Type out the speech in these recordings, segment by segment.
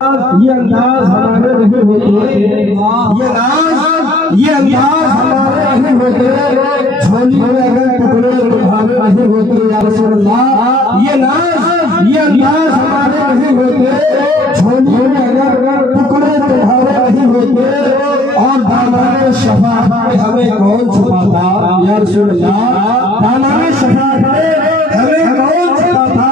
یہ انداز ہمارے نہیں ہوتے، یہ ناز یہ انداز ہمارے نہیں ہوتے، جھولی میں اگر ٹکڑے تمہارے نہیں ہوتے یا رسول اللہ، یہ ناز یہ انداز ہمارے نہیں ہوتے، جھولی میں اگر ٹکڑے تمہارے نہیں ہوتے، اور دامان شفاعت میں ہمیں کون چھپاتا یا رسول اللہ، دامان شفاعت میں ہمیں کون چھپاتا؟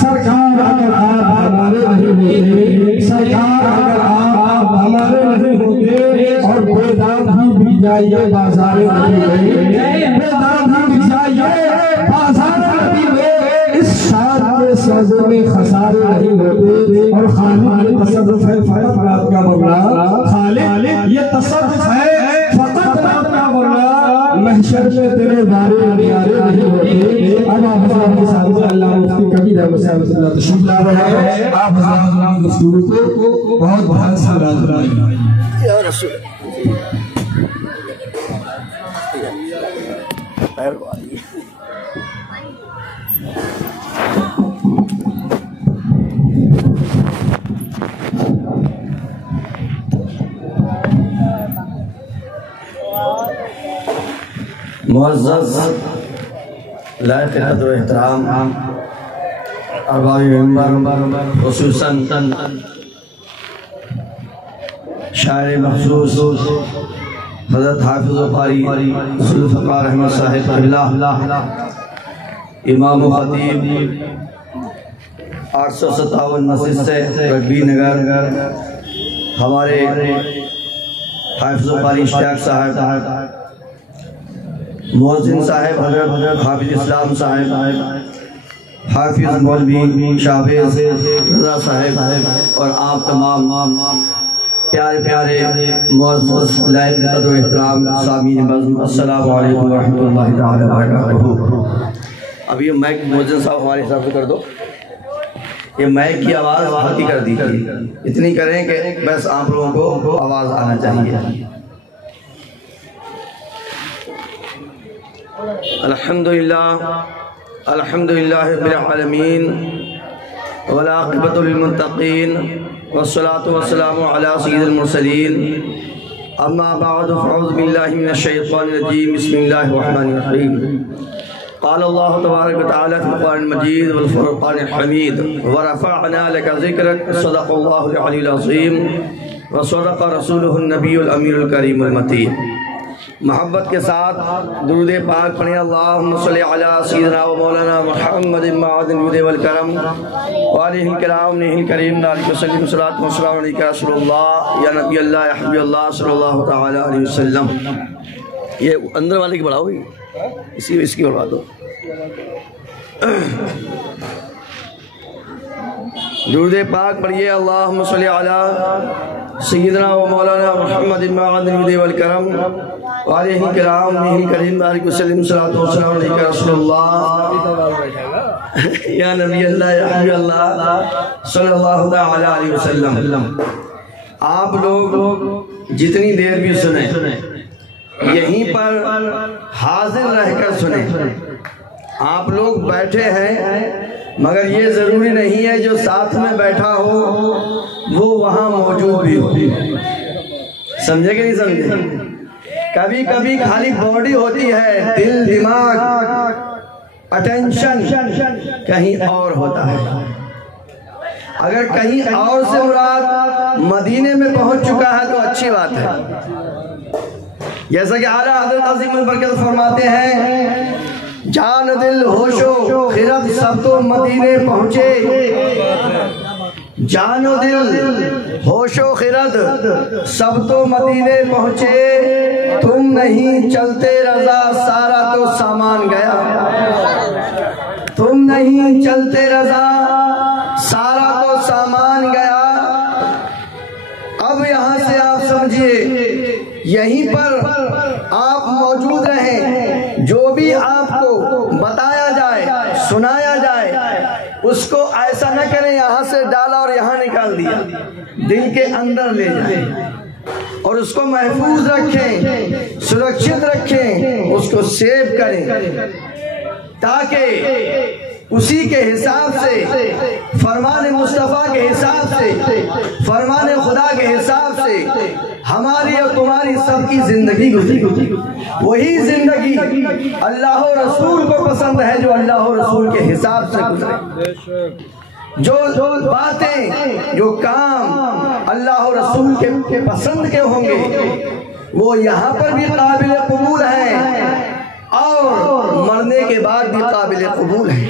سرکار اگر آپ ہمارے نہیں ہوتے، سرکار اگر آپ ہمارے نہیں ہوتے، اور بے دام بھی جائیے بازار نبی میں، بے دام بھی جائیے بازار نبی میں، اس شاد کے سوزے میں خسارے نہیں ہوتے، اور خالق تصرف ہے فقط رات کا مولا، خالق یہ تصرف ہے فقط رات کا مولا، محشر میں تیرے بارے نیارے نہیں ہوتے۔ اب آپ حضرات کے ساتھ اللہ مفتی کبیر احمد صاحب صلی اللہ تشریف لا رہے ہیں، آپ حضرات کی گفتگو کو بہت بہت سلام فرمائیے یا رسول معزز لائق قدر و احترام ارباب منبر، خصوصاً شاعر مخصوص حضرت حافظ و قاری ذوالفقار احمد صاحب قبلہ، امام و خطیب 857 مسجد سے رگبی نگر، ہمارے حافظ و قاری اشتیاق صاحب، مؤذن صاحب حضرت حافظ اسلام صاحب، حافظ مولوی شاہباز رضا صاحب، اور آپ تمام پیارے پیارے معزز لائق قدر و احترام سامعین بزم، السلام علیکم ورحمۃ اللہ تعالی وبرکاتہ۔ اب یہ مائک مؤذن صاحب ہمارے حساب سے کر دو، یہ مائک کی آواز ہلکی کر دیجیے، اتنی کریں کہ بس آپ لوگوں کو آواز آنا چاہیے۔ الحمدللہ رب العالمین، والعاقبۃ للمتقین، والصلاة والسلام علی سید المرسلین، اما بعد فاعوذ باللہ من الشیطان الرجیم، بسم اللہ الرحمن الرحیم۔ قال اللہ تبارک وتعالی فی القرآن المجید والفرقان الحمید، ورفعنا لک ذکرک، صدق اللہ العلی العظیم، وصدق رسولہ النبی الامین الکریم المتین۔ محبت کے ساتھ درود پاک پڑھیں، اللہم صلی علی سیدنا و مولانا محمد معدن الجود والکرم وآلہ الکرام نیہ الکریم نالک وسلم، صلاۃ و سلام علیکہ رسول اللہ یا نبی اللہ یا حبیب اللہ صلی اللہ تعالی علیہ وسلم۔ یہ اندر والے کی بڑھاؤ، اس کی بڑھا دو۔ درود پاک پڑھیے، اللہم صلی علی سیدنا و مولانا محمد معدن الجود والکرم وآلہ الکرام نیہ الکریم نالک وسلم، صلاۃ و سلام علیکہ رسول اللہ یا نبی اللہ یا حبیب اللہ صلی اللہ تعالی علیہ وسلم۔ آپ لوگ جتنی دیر بھی سنیں، یہیں پر حاضر رہ کر سنیں۔ آپ لوگ بیٹھے ہیں، مگر یہ ضروری نہیں ہے جو ساتھ میں بیٹھا ہو وہ وہاں موجود بھی ہو۔ سمجھے کہ نہیں سمجھے؟ کبھی کبھی خالی باڈی ہوتی ہے، دل دماغ اٹینشن کہیں اور ہوتا ہے۔ اگر کہیں اور سے مراد مدینے میں پہنچ چکا ہے تو اچھی بات ہے، جیسا کہ اعلیٰ حضرت عظیم البرکت فرماتے ہیں، جان دل ہوش و خرد سب تو مدینے پہنچے، جان و دل ہوش و خرد سب تو مدینے پہنچے، تم نہیں چلتے رضا سارا تو سامان گیا، تم نہیں چلتے رضا سارا تو سامان گیا۔ اب یہاں سے آپ سمجھئے، یہیں پر آپ موجود رہیں، جو بھی آپ کو بتایا جائے سنایا جائے اس کو ایسا نہ کریں یہاں سے ڈالا اور یہاں نکال دیا، دل کے اندر لے جائیں اور اس کو محفوظ رکھیں، سرکشت رکھیں، اس کو سیو کریں، تاکہ اسی کے حساب سے، فرمان مصطفیٰ کے حساب سے، فرمان خدا کے حساب سے ہماری اور تمہاری سب کی زندگی گزری۔ وہی زندگی اللہ و رسول کو پسند ہے جو اللہ و رسول کے حساب سے گزرے۔ جو باتیں، جو کام اللہ و رسول کے پسند کے ہوں گے وہ یہاں پر بھی قابل قبول ہیں اور مرنے کے بعد بھی قابل قبول ہیں۔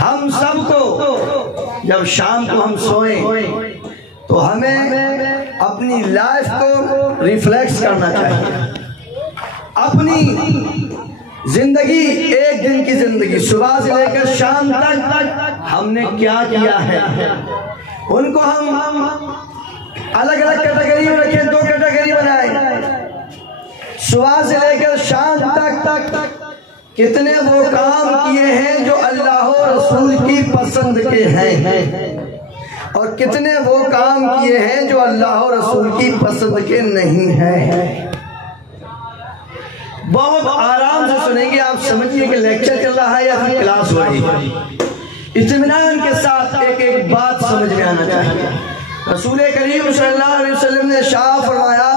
ہم سب کو جب شام کو ہم سوئیں تو ہمیں اپنی لائف کو ریفلیکس کرنا چاہیے۔ اپنی زندگی، ایک دن کی زندگی، صبح سے لے کر شام تک ہم نے کیا کیا ہے، ان کو ہم الگ الگ کیٹیگری میں رکھیں، 2 کیٹیگری بنائیں۔ صبح سے لے کر شام تک کتنے وہ کام کیے ہیں جو اللہ و رسول کی پسند کے ہیں، اور کتنے وہ کام کیے ہیں جو اللہ و رسول کی پسند کے نہیں ہیں۔ بہت آرام سے سنیں گے، آپ سمجھیے کہ لیکچر چل رہا ہے یا پھر کلاس ہو رہی ہے۔ اطمینان کے ساتھ ایک ایک بات سمجھ میں آنا چاہیے۔ رسول کریم صلی اللہ علیہ وسلم نے ارشاد فرمایا،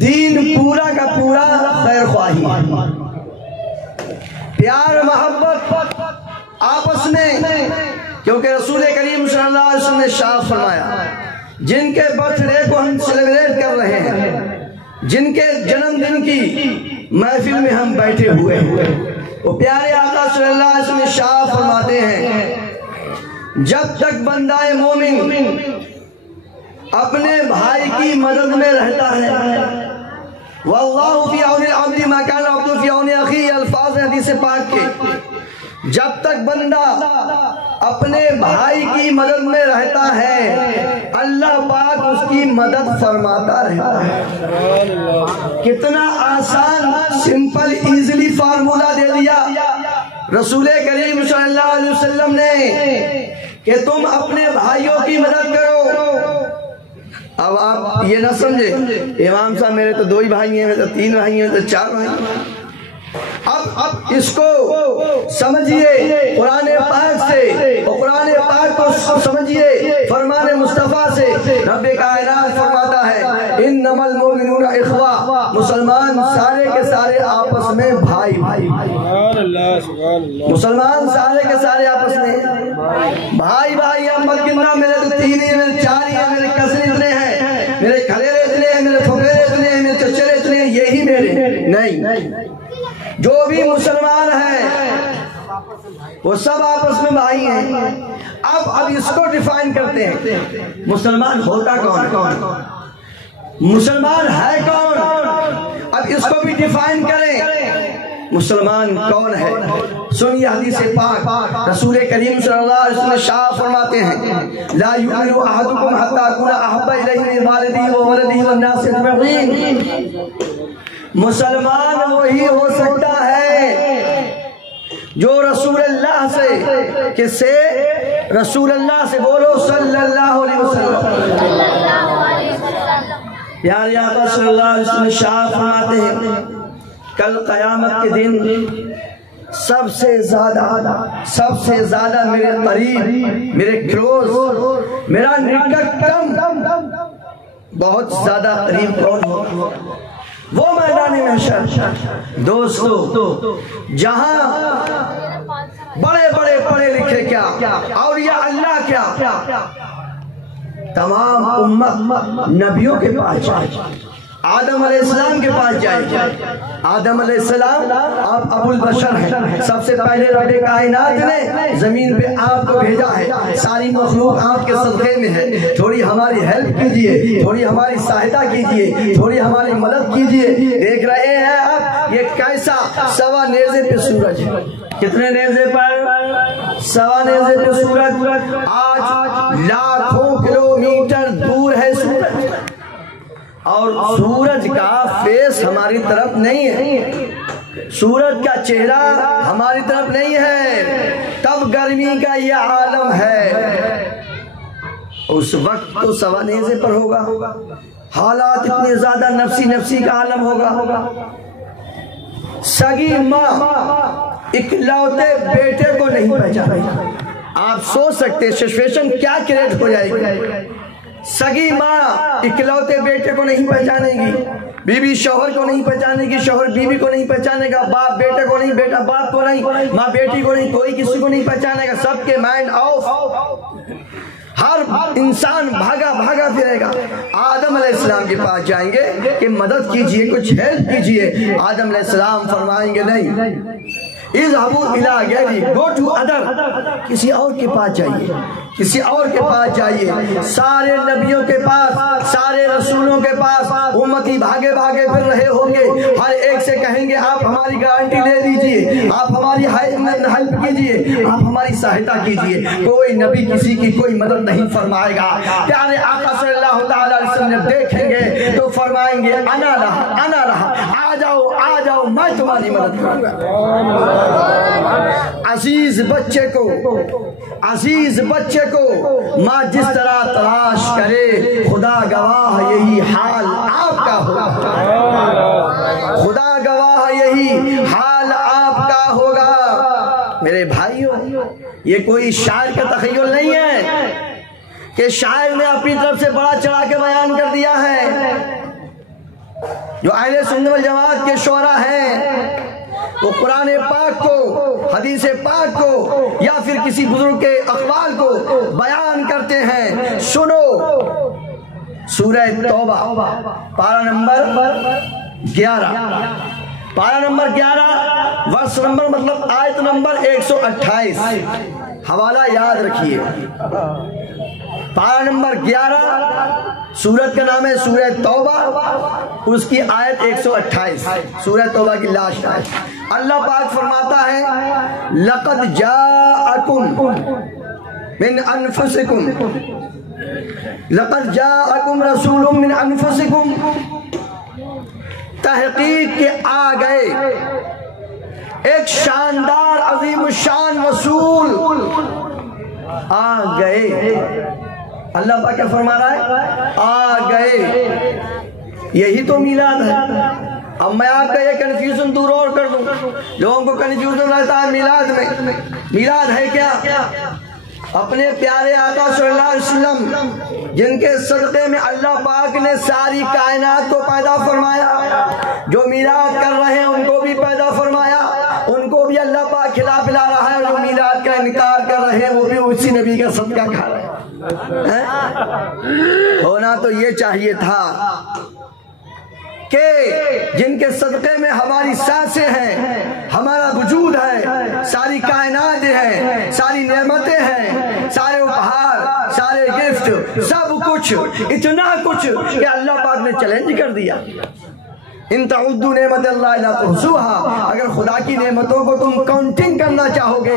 دین پورا کا پورا خیر خواہی، پیار محبت آپس میں، کیونکہ رسول کریم صلی اللہ علیہ وسلم نے ارشاد فرمایا جن کے برتھ ڈے کو ہم سیلیبریٹ کر رہے ہیں، جن کے جنم دن کی محفل میں ہم بیٹھے ہوئے ہیں، وہ پیارے آقا صلی اللہ علیہ وسلم ارشاد فرماتے ہیں جب تک بندہ مومن اپنے بھائی کی مدد میں رہتا ہے، واللہ فی عون العبد ما کان العبد فی عون اخیہ، الفاظ حدیث پاک کے، جب تک بندہ اپنے بھائی کی مدد میں رہتا ہے اللہ پاک اس کی مدد فرماتا رہتا ہے۔ کتنا آسان، سمپل، ایزلی فارمولا دے دیا رسول کریم صلی اللہ علیہ وسلم نے کہ تم اپنے بھائیوں کی مدد کرو۔ اب آپ یہ نہ سمجھے امام صاحب میرے تو 2 ہی بھائی ہیں، میرے تو 3 بھائی ہیں، تو 4 بھائی ہیں۔ اب اس کو سمجھیے قرآن پاک سے، اور قرآن پاک کو سمجھیے فرمان مصطفیٰ سے۔ رب کائنات فرماتا ہے انما المؤمنون اخوہ، مسلمان سارے کے سارے آپس میں بھائی بھائی، مسلمان سارے کے سارے آپس میں بھائی بھائی۔ احمد گننا میرے تو 3 ہی ہیں، میرے 4 ہی ہیں، میرے کزن اتنے ہیں، میرے کھلیرے اتنے ہیں، میرے پھپھیرے اتنے ہیں، میرے چچیرے اتنے ہیں، یہی میرے نہیں۔ جو بھی مسلمان ہیں وہ سب آپس میں بھائی ہیں۔ اب اس کو ڈیفائن کرتے ہیں، مسلمان ہوتا کون، مسلمان ہے کون، اب اس کو بھی ڈیفائن کریں، مسلمان کون ہے۔ سنیے حدیث پاک، رسول کریم صلی اللہ علیہ وسلم ارشاد فرماتے ہیں لا یؤمن احدکم حتی اکون احب الیہ من والدہ وولدہ والناس اجمعین۔ مسلمان وہی ہو سکتا ہے جو رسول اللہ سے، کس سے، رسول اللہ سے، بولو صلی اللہ علیہ وسلم۔ پیارے آقا صلی اللہ علیہ وسلم ارشاد فرماتے ہیں کل قیامت کے دن سب سے زیادہ میرے قریب، میرے کلوز، میرا نکٹم، بہت زیادہ قریب کون ہو؟ وہ میدان محشر دوستو جہاں بڑے بڑے پڑھے لکھے کیا، اولیاء اللہ کیا، تمام امت نبیوں کے پاس جائے، آدم علیہ السلام کے پاس جائے۔ آدم علیہ السلام آپ ابو البشر ہیں، سب سے پہلے رب کائنات نے زمین پہ آپ کو بھیجا ہے، ساری مخلوق آپ کے صدقے میں ہے، تھوڑی ہماری ہیلپ کیجئے، تھوڑی ہماری سہایتا کیجئے، تھوڑی ہماری مدد کیجئے۔ دیکھ رہے ہیں آپ یہ کیسا 1.25 نیزے پہ سورج، کتنے نیزے پر، 1.25 نیزے پہ سورج، آج لاکھوں کلومیٹر دور ہے سورج، اور سورج کا فیس ہماری طرف نہیں ہے، سورج کا چہرہ ہماری طرف نہیں ہے، تب گرمی کا یہ عالم ہے، اس وقت تو 1.25 نیزے پر ہوگا، حالات اتنے زیادہ نفسی کا عالم ہوگا۔ سگی ماں اکلوتے بیٹے کو نہیں پہچانے گا۔ آپ سوچ سکتے سچویشن کیا کریٹ ہو جائے گی۔ سگی ماں اکلوتے بیٹے کو نہیں پہچانے گی، بیوی شوہر کو نہیں پہچانے گی، شوہر بیوی کو نہیں پہچانے گا، باپ بیٹے کو نہیں، بیٹا باپ کو نہیں، ماں بیٹی کو نہیں، کوئی کسی کو نہیں پہچانے گا، سب کے مائنڈ آف، ہر انسان بھاگا بھاگا پھرے گا۔ آدم علیہ السلام کے پاس جائیں گے کہ مدد کیجئے، کچھ ہیلپ کیجئے، آدم علیہ السلام فرمائیں گے نہیں، اذهبوا الى غیری، گو ٹو ادر، کسی اور کے پاس جائیے، کسی اور کے پاس جائیے۔ سارے نبیوں کے پاس، سارے رسولوں کے پاس امتی بھاگے بھاگے پھر رہے ہوں گے، ہر ایک سے کہیں گے آپ ہماری گارنٹی لے لیجئے، آپ ہماری ہیلپ کیجئے، آپ ہماری سہایتا کیجئے، کوئی نبی کسی کی کوئی مدد نہیں فرمائے گا۔ پیارے آقا صلی اللہ تعالی علیہ وسلم جب دیکھیں گے تو فرمائیں گے انا رہا، آ جاؤ میں تمہاری مدد کروں گا۔ عزیز بچے کو ماں جس طرح تلاش کرے، خدا گواہ یہی حال آپ کا ہوگا، خدا گواہ یہی حال آپ کا ہوگا۔ میرے بھائیوں، یہ کوئی شاعر کا تخیل نہیں ہے کہ شاعر نے اپنی طرف سے بڑا چڑھا کے بیان کر دیا ہے۔ جو اہل سنت والجماعت کے شعراء ہیں وہ قرآن پاک کو، حدیث پاک کو یا پھر کسی بزرگ کے اقوال کو بیان کرتے ہیں۔ سنو سورہ توبہ پارہ نمبر 11 ورس نمبر مطلب آیت نمبر 128، حوالہ یاد رکھیے۔ پارہ نمبر 11، سورت کا نام ہے سورہ توبہ، اس کی آیت 128، سورہ توبہ کی لاسٹ آیت۔ اللہ پاک فرماتا ہے لَقَدْ جَاءَكُمْ مِنْ أَنفُسِكُمْ، لَقَدْ جَاءَكُمْ رَسُولٌ مِنْ أَنفُسِكُمْ، تحقیق کے آ گئے ایک شاندار عظیم الشان رسول آ گئے۔ اللہ پاک کیا فرما رہا ہے؟ آ گئے۔ یہی تو میلاد ہے۔ اب میں آپ کا یہ کنفیوژن دور اور کر دوں، لوگوں کو کنفیوژن رہتا ہے میلاد میں، میلاد ہے کیا؟ اپنے پیارے آقا صلی اللہ علیہ وسلم جن کے صدقے میں اللہ پاک نے ساری کائنات کو پیدا فرمایا، جو میلاد کر رہے ہیں ان کو بھی پیدا فرمایا، ان کو بھی اللہ پاک کھلا پلا رہا ہے، اور جو میلاد کا انکار کر رہے ہیں وہ بھی اسی نبی کا صدقہ کھا رہے ہیں۔ ہونا تو یہ چاہیے تھا کہ جن کے صدقے میں ہماری سانسیں ہیں، ہمارا وجود ہے، ساری کائنات ہیں، ساری نعمتیں ہیں، سارے اپہار، سارے گفٹ، سب کچھ، اتنا کچھ کہ اللہ پاک نے چیلنج کر دیا، ان تعدوا نعمت اللہ لا تحصوها، اگر خدا کی نعمتوں کو تم کاؤنٹنگ کرنا چاہو گے،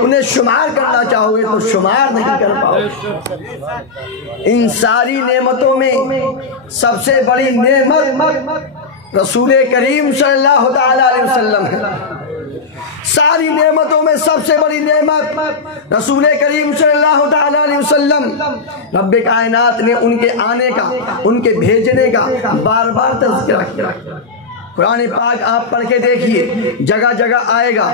انہیں شمار کرنا چاہو گے تو شمار نہیں کر پاؤ گے۔ ان ساری نعمتوں میں سب سے بڑی نعمت رسول کریم صلی اللہ تعالی علیہ وسلم ہے۔ ساری نعمتوں میں سب سے بڑی نعمت رسول کریم صلی اللہ تعالی علیہ وسلم۔ رب کائنات نے ان کے آنے کا، ان کے بھیجنے کا بار بار تذکرہ کیا۔ قرآن پاک آپ پڑھ کے دیکھیے، جگہ جگہ آئے گا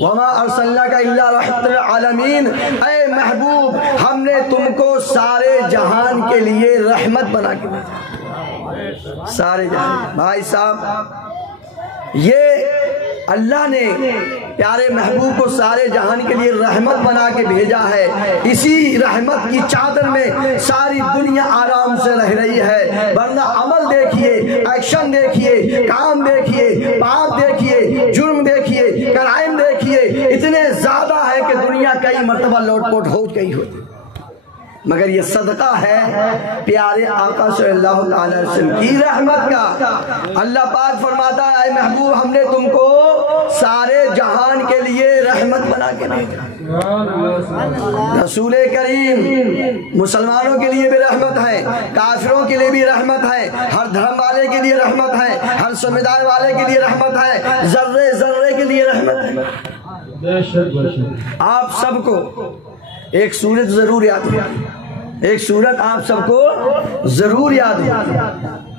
وَمَا أَرْسَلْنَاكَ إِلَّا رَحْمَةً لِلْعَالَمِينَ، اے محبوب ہم نے تم کو سارے جہان کے لیے رحمت بنا کے بھیجا، سارے جہان۔ بھائی صاحب، یہ اللہ نے پیارے محبوب کو سارے جہان کے لیے رحمت بنا کے بھیجا ہے، اسی رحمت کی چادر میں ساری دنیا آرام سے رہ رہی ہے، ورنہ عمل دیکھیے، ایکشن دیکھیے، کام دیکھیے، پاپ دیکھیے، جرم دیکھیے، کرائم دیکھیے، اتنے زیادہ ہے کہ دنیا کئی مرتبہ لوٹ پوٹ ہو گئی ہوتی، مگر یہ صدقہ ہے پیارے آقا صلی اللہ علیہ وسلم کی رحمت کا۔ اللہ پاک فرماتا ہے اے محبوب ہم نے تم کو سارے جہان کے لیے رحمت بنا کے بھیجا۔ رسول کریم مسلمانوں کے لیے بھی رحمت ہے، کافروں کے لیے بھی رحمت ہے، ہر دھرم والے کے لیے رحمت ہے، ہر سمدائے والے کے لیے رحمت ہے، ذرے ذرے کے لیے رحمت ہے۔ آپ سب کو ایک سورت ضرور یاد ہے، ایک سورت آپ سب کو ضرور یاد ہے،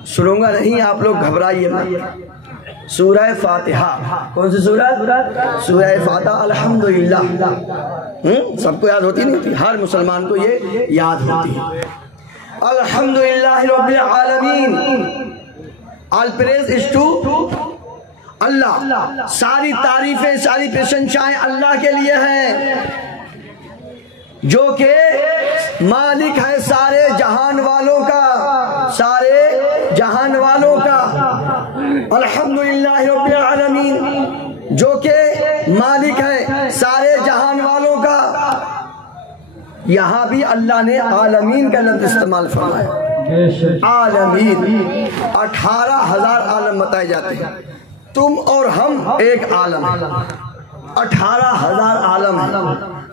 سنوں گا نہیں، آپ لوگ گھبرائیے مت۔ سورہ فاتحہ. کون سی سورہ؟ سورہ فاتحہ. الحمدللہ سب کو یاد ہوتی نہیں ہوتی؟ ہر مسلمان کو یہ یاد ہوتی ہے. الحمدللہ رب العالمین. All praise is to اللہ. ساری تعریفیں ساری پرشنسائیں اللہ کے لیے ہیں جو کہ مالک ہے سارے جہان والوں کا، سارے جہان والوں کا. الحمدللہ رب العالمین جو کہ مالک ہے سارے جہان والوں کا. یہاں بھی اللہ نے عالمین کا لفظ استعمال فرمایا. عالمین 18,000 عالم بتائے جاتے ہیں. تم اور ہم ایک عالم ہے. 18,000 عالم ہے.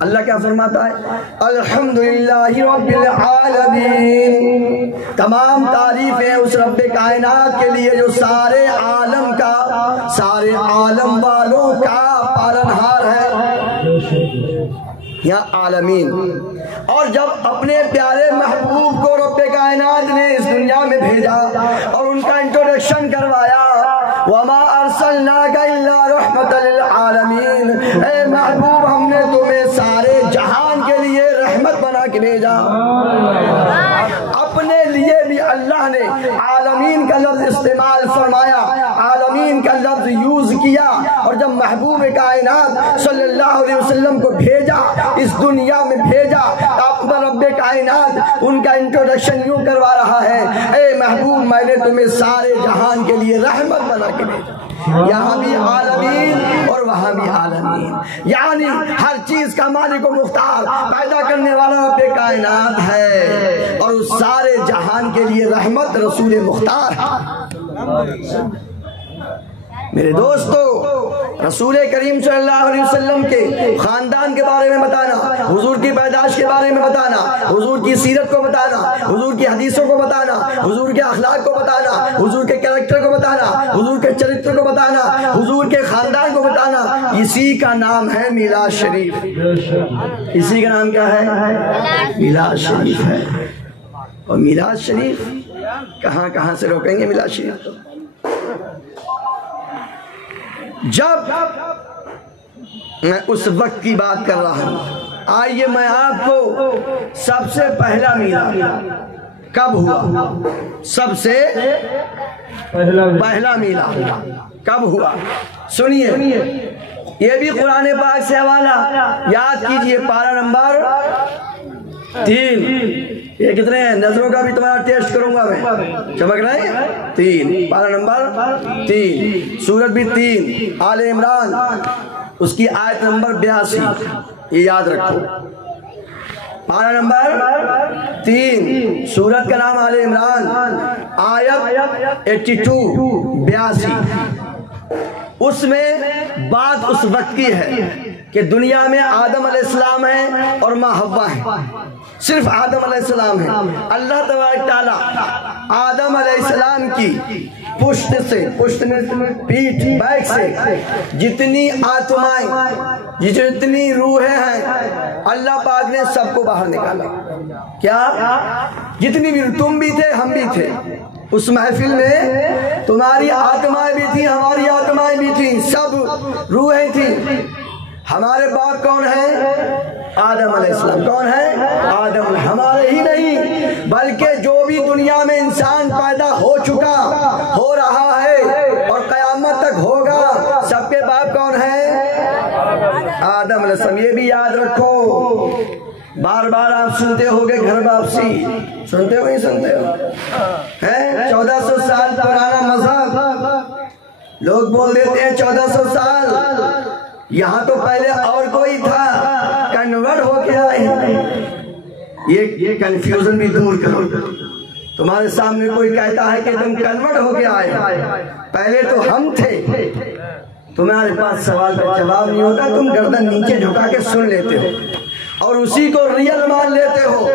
اللہ کیا فرماتا ہے؟ الحمدللہ رب العالمین. تمام تعریفیں اس رب کائنات کے لیے جو سارے عالم کا، سارے عالم والوں کا پالنہار ہے. یہاں عالمین. اور جب اپنے پیارے محبوب کو رب کائنات نے اس دنیا میں بھیجا اور ان کا انٹروڈکشن کروایا، وَمَا أَرْسَلْنَاكَ إِلَّا رَحْمَةً لِلْعَالَمِينَ. اے محبوب ہم نے تمہیں سارے جہان کے لیے رحمت بنا کے بھیجا. اپنے لیے بھی اللہ نے عالمین کا لفظ استعمال فرمایا، عالمین کا لفظ یوز کیا. اور جب محبوب کائنات صلی اللہ علیہ وسلم کو بھیجا، اس دنیا میں بھیجا، اپنا رب کائنات ان کا انٹروڈکشن یوں کروا رہا ہے، اے محبوب میں نے تمہیں سارے جہان کے لیے رحمت بنا کے بھیجا. یہاں بھی عالمین اور وہاں بھی عالمین. یعنی ہر چیز کا مالک و مختار پیدا کرنے والا رب کائنات ہے، اور اس سارے جہان کے لیے رحمت رسول مختار ہے. میرے دوستو، رسول کریم صلی اللہ علیہ وسلم کے خاندان کے بارے میں بتانا، حضور کی پیدائش کے بارے میں بتانا، حضور کی سیرت کو بتانا، حضور کی حدیثوں کو بتانا، حضور کے اخلاق کو بتانا، حضور کے کریکٹر کو بتانا، حضور کے چرتر کو بتانا، حضور کے خاندان کو بتانا، اسی کا نام ہے میلاد شریف. اسی کا نام کیا ہے؟ میلاد شریف ہے. اور میلاد شریف کہاں سے روکیں گے میلاد شریف کو؟ جب میں اس وقت کی بات کر رہا ہوں. آئیے میں آپ کو سب سے پہلا میلاد کب ہوا، سب سے پہلا میلاد کب ہوا سنیے. یہ بھی قرآن پاک سے حوالہ یاد کیجئے. پارہ نمبر 3. یہ کتنے ہیں؟ نظروں کا بھی تمہارا ٹیسٹ کروں گا میں. چمک رہے ہیں؟ 3. پارہ نمبر 3. سورت بھی 3. آل عمران اس کی آیت نمبر 82. یہ یاد رکھو. پارہ نمبر 3 سورت کا نام آل عمران، آیت 82. اس میں بات اس وقت کی ہے کہ دنیا میں آدم علیہ السلام ہیں اور ماں حوا ہیں. صرف آدم علیہ السلام ہیں. اللہ تبارک تعالیٰ آدم علیہ السلام کی پشت میں پیٹھ بیک سے جتنی آتمائیں، جتنی روحیں ہیں، اللہ پاک نے سب کو باہر نکالا. کیا؟ جتنی بھی، تم بھی تھے، ہم بھی تھے. اس محفل میں تمہاری آتمائیں بھی تھیں، ہماری آتمائیں بھی تھیں، سب روحیں تھیں. ہمارے باپ کون ہیں؟ آدم علیہ السلام. کون ہے؟ آدم. ہمارے ہی نہیں بلکہ جو بھی دنیا میں انسان پیدا ہو چکا، ہو رہا ہے اور قیامت تک ہوگا، سب کے باپ کون ہے؟ آدم علیہ السلام. یہ بھی یاد رکھو. بار بار آپ سنتے ہو گے گھر واپسی. سنتے ہو نہیں سنتے ہو؟ 1400 سال پرانا مذہب. لوگ بول دیتے ہیں 1400 سال. یہاں تو پہلے اور کوئی تھا، کنورٹ ہو کے آئے. یہ کنفیوژن بھی دور کرو. تمہارے سامنے کوئی کہتا ہے کہ تم کنورٹ ہو کے آئے، پہلے تو ہم تھے. تمہارے پاس سوال کا جواب نہیں ہوتا، تم گردن نیچے جھکا کے سن لیتے ہو اور اسی کو ریئل مان لیتے ہو،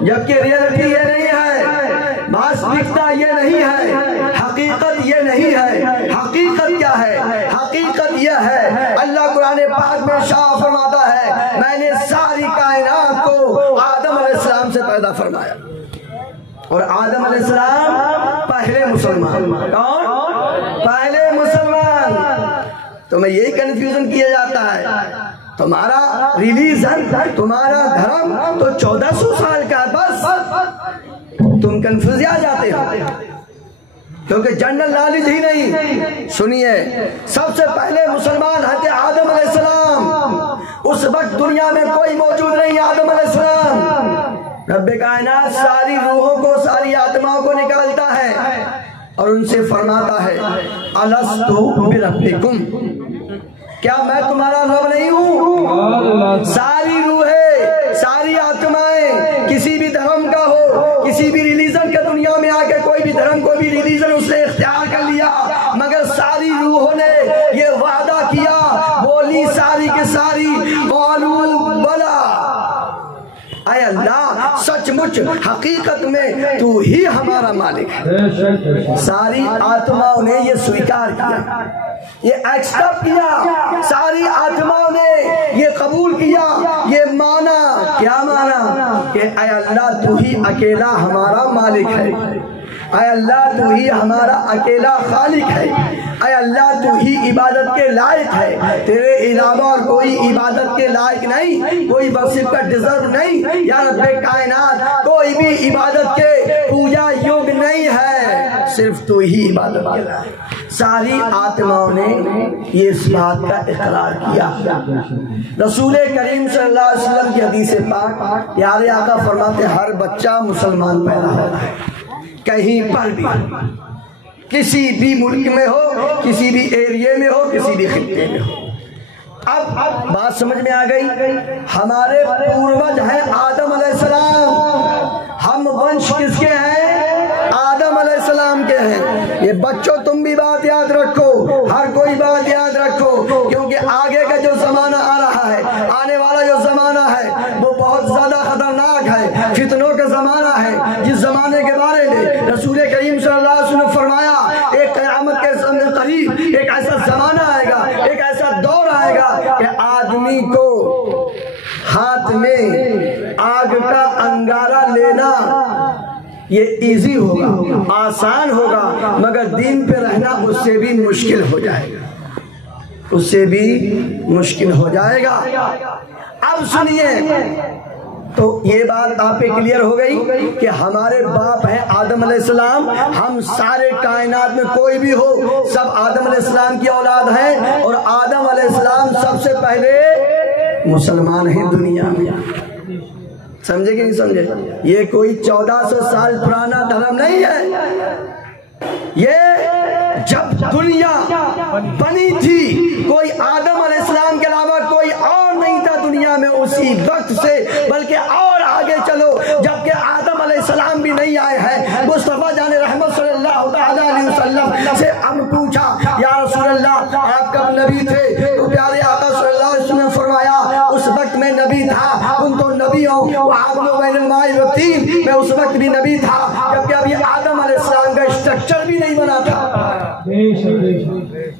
جبکہ ریئلٹی یہ نہیں ہے. واستوکتا یہ نہیں ہے، حقیقت یہ نہیں ہے. حقیقت کیا ہے؟ حقیقت یہ ہے، اللہ قرآن پاک میں شاہ فرماتا ہے میں نے ساری کائنات کو آدم علیہ السلام سے پیدا فرمایا. اور آدم علیہ السلام پہلے مسلمان. کون؟ پہلے مسلمان، تمہیں یہی کنفیوژن کیا جاتا ہے، تمہارا ریلیجن، تمہارا دھرم تو 1400 سال کا ہے، بس تم کنفیوز آ جاتے ہو کیونکہ جنرل نالج ہی نہیں۔ سنیے، سب سے پہلے مسلمان حضرت آدم علیہ السلام، اس وقت دنیا میں کوئی موجود نہیں، آدم علیہ السلام رب کائنات ساری روحوں کو، ساری آتماؤں کو نکالتا ہے اور ان سے فرماتا ہے الستو بربکم، کیا میں تمہارا رب نہیں ہوں؟ ساری روحیں، ساری آتمائیں، کسی بھی دھرم کا ہو، کسی بھی ریلیجن کے دنیا میں آ کے کوئی بھی دھرم، کوئی بھی ریلیجن اس نے اختیار کر لیا، مگر ساری روحوں نے یہ وعدہ کیا، بولی ساری کے ساری قالوا بلا، اے اللہ سچ مچ حقیقت میں تو ہی ہمارا مالک ہے۔ ساری آتماؤں نے یہ سویکار کیا، یہ ایکسپٹ کیا، ساری آتماؤں نے یہ قبول کیا، یہ مانا، کیا مانا کہ اے اللہ تو ہی اکیلا ہمارا مالک ہے، اے اللہ تو ہی ہمارا اکیلا خالق ہے، اے اللہ تو ہی عبادت کے لائق ہے، تیرے علاوہ اور کوئی عبادت کے لائق نہیں، کوئی بصیب کا ڈیزرو نہیں، یا رب کائنات کوئی بھی عبادت کے پوجا یوگ نہیں ہے، صرف تو ہی عبادت کے لائق۔ ساری آتماؤں نے یہ اس بات کا اقرار کیا۔ رسول کریم صلی اللہ علیہ وسلم کی حدیث پاک، پیارے آقا فرماتے ہر بچہ مسلمان پیدا ہوتا ہے، کہیں پر بھی، کسی بھی ملک میں ہو، کسی بھی ایریے میں ہو، کسی بھی خطے میں ہو۔ اب بات سمجھ میں آ گئی، ہمارے پوروج ہیں آدم علیہ السلام، ہم ونش کس کے ہیں؟ آدم علیہ السلام کے ہیں۔ یہ بچوں تم بھی بات یاد رکھو، ہر کوئی بات یاد رکھو، کیونکہ آگے کا جو زمانہ آ رہا ہے، آنے والا جو زمانہ ہے وہ بہت زیادہ خطرناک ہے، فتنوں کا زمانہ ہے، جس زمانے کے بارے میں رسول کریم صلی اللہ علیہ وسلم نے فرمایا ایک قیامت کے قریب ایک ایسا زمانہ آئے گا، ایک ایسا دور آئے گا کہ آدمی کو ہاتھ میں آگ کا انگارہ لینا یہ ایزی ہوگا، آسان ہوگا، مگر دین پہ رہنا اس سے بھی مشکل ہو جائے گا، اس سے بھی مشکل ہو جائے گا۔ اب سنیے، تو یہ بات آپ پہ کلیئر ہو گئی کہ ہمارے باپ ہیں آدم علیہ السلام، ہم سارے کائنات میں کوئی بھی ہو سب آدم علیہ السلام کی اولاد ہیں، اور آدم علیہ السلام سب سے پہلے مسلمان ہیں دنیا میں۔ سمجھے کہ نہیں سمجھے؟ یہ کوئی 1400 سال پرانا دھرم نہیں ہے، یہ جب دنیا بنی تھی کوئی آدم علیہ السلام کے علاوہ کوئی اور نہیں تھا دنیا میں اسی وقت سے، بلکہ اور آگے چلو جبکہ آدم علیہ السلام بھی نہیں آئے ہیں۔ مصطفیٰ جان رحمت صلی اللہ تعالیٰ علیہ وسلم سے ہم پوچھا یا رسول اللہ آپ کب نبی تھے؟ تو پیارے آقا صلی اللہ علیہ وسلم نے فرمایا اس وقت میں نبی تھا، تم تو نبی ہو، وعدل بین الماء والطین، میں اس وقت بھی نبی تھا جبکہ ابھی آدم علیہ السلام کا اسٹرکچر بھی نہیں بنا تھا۔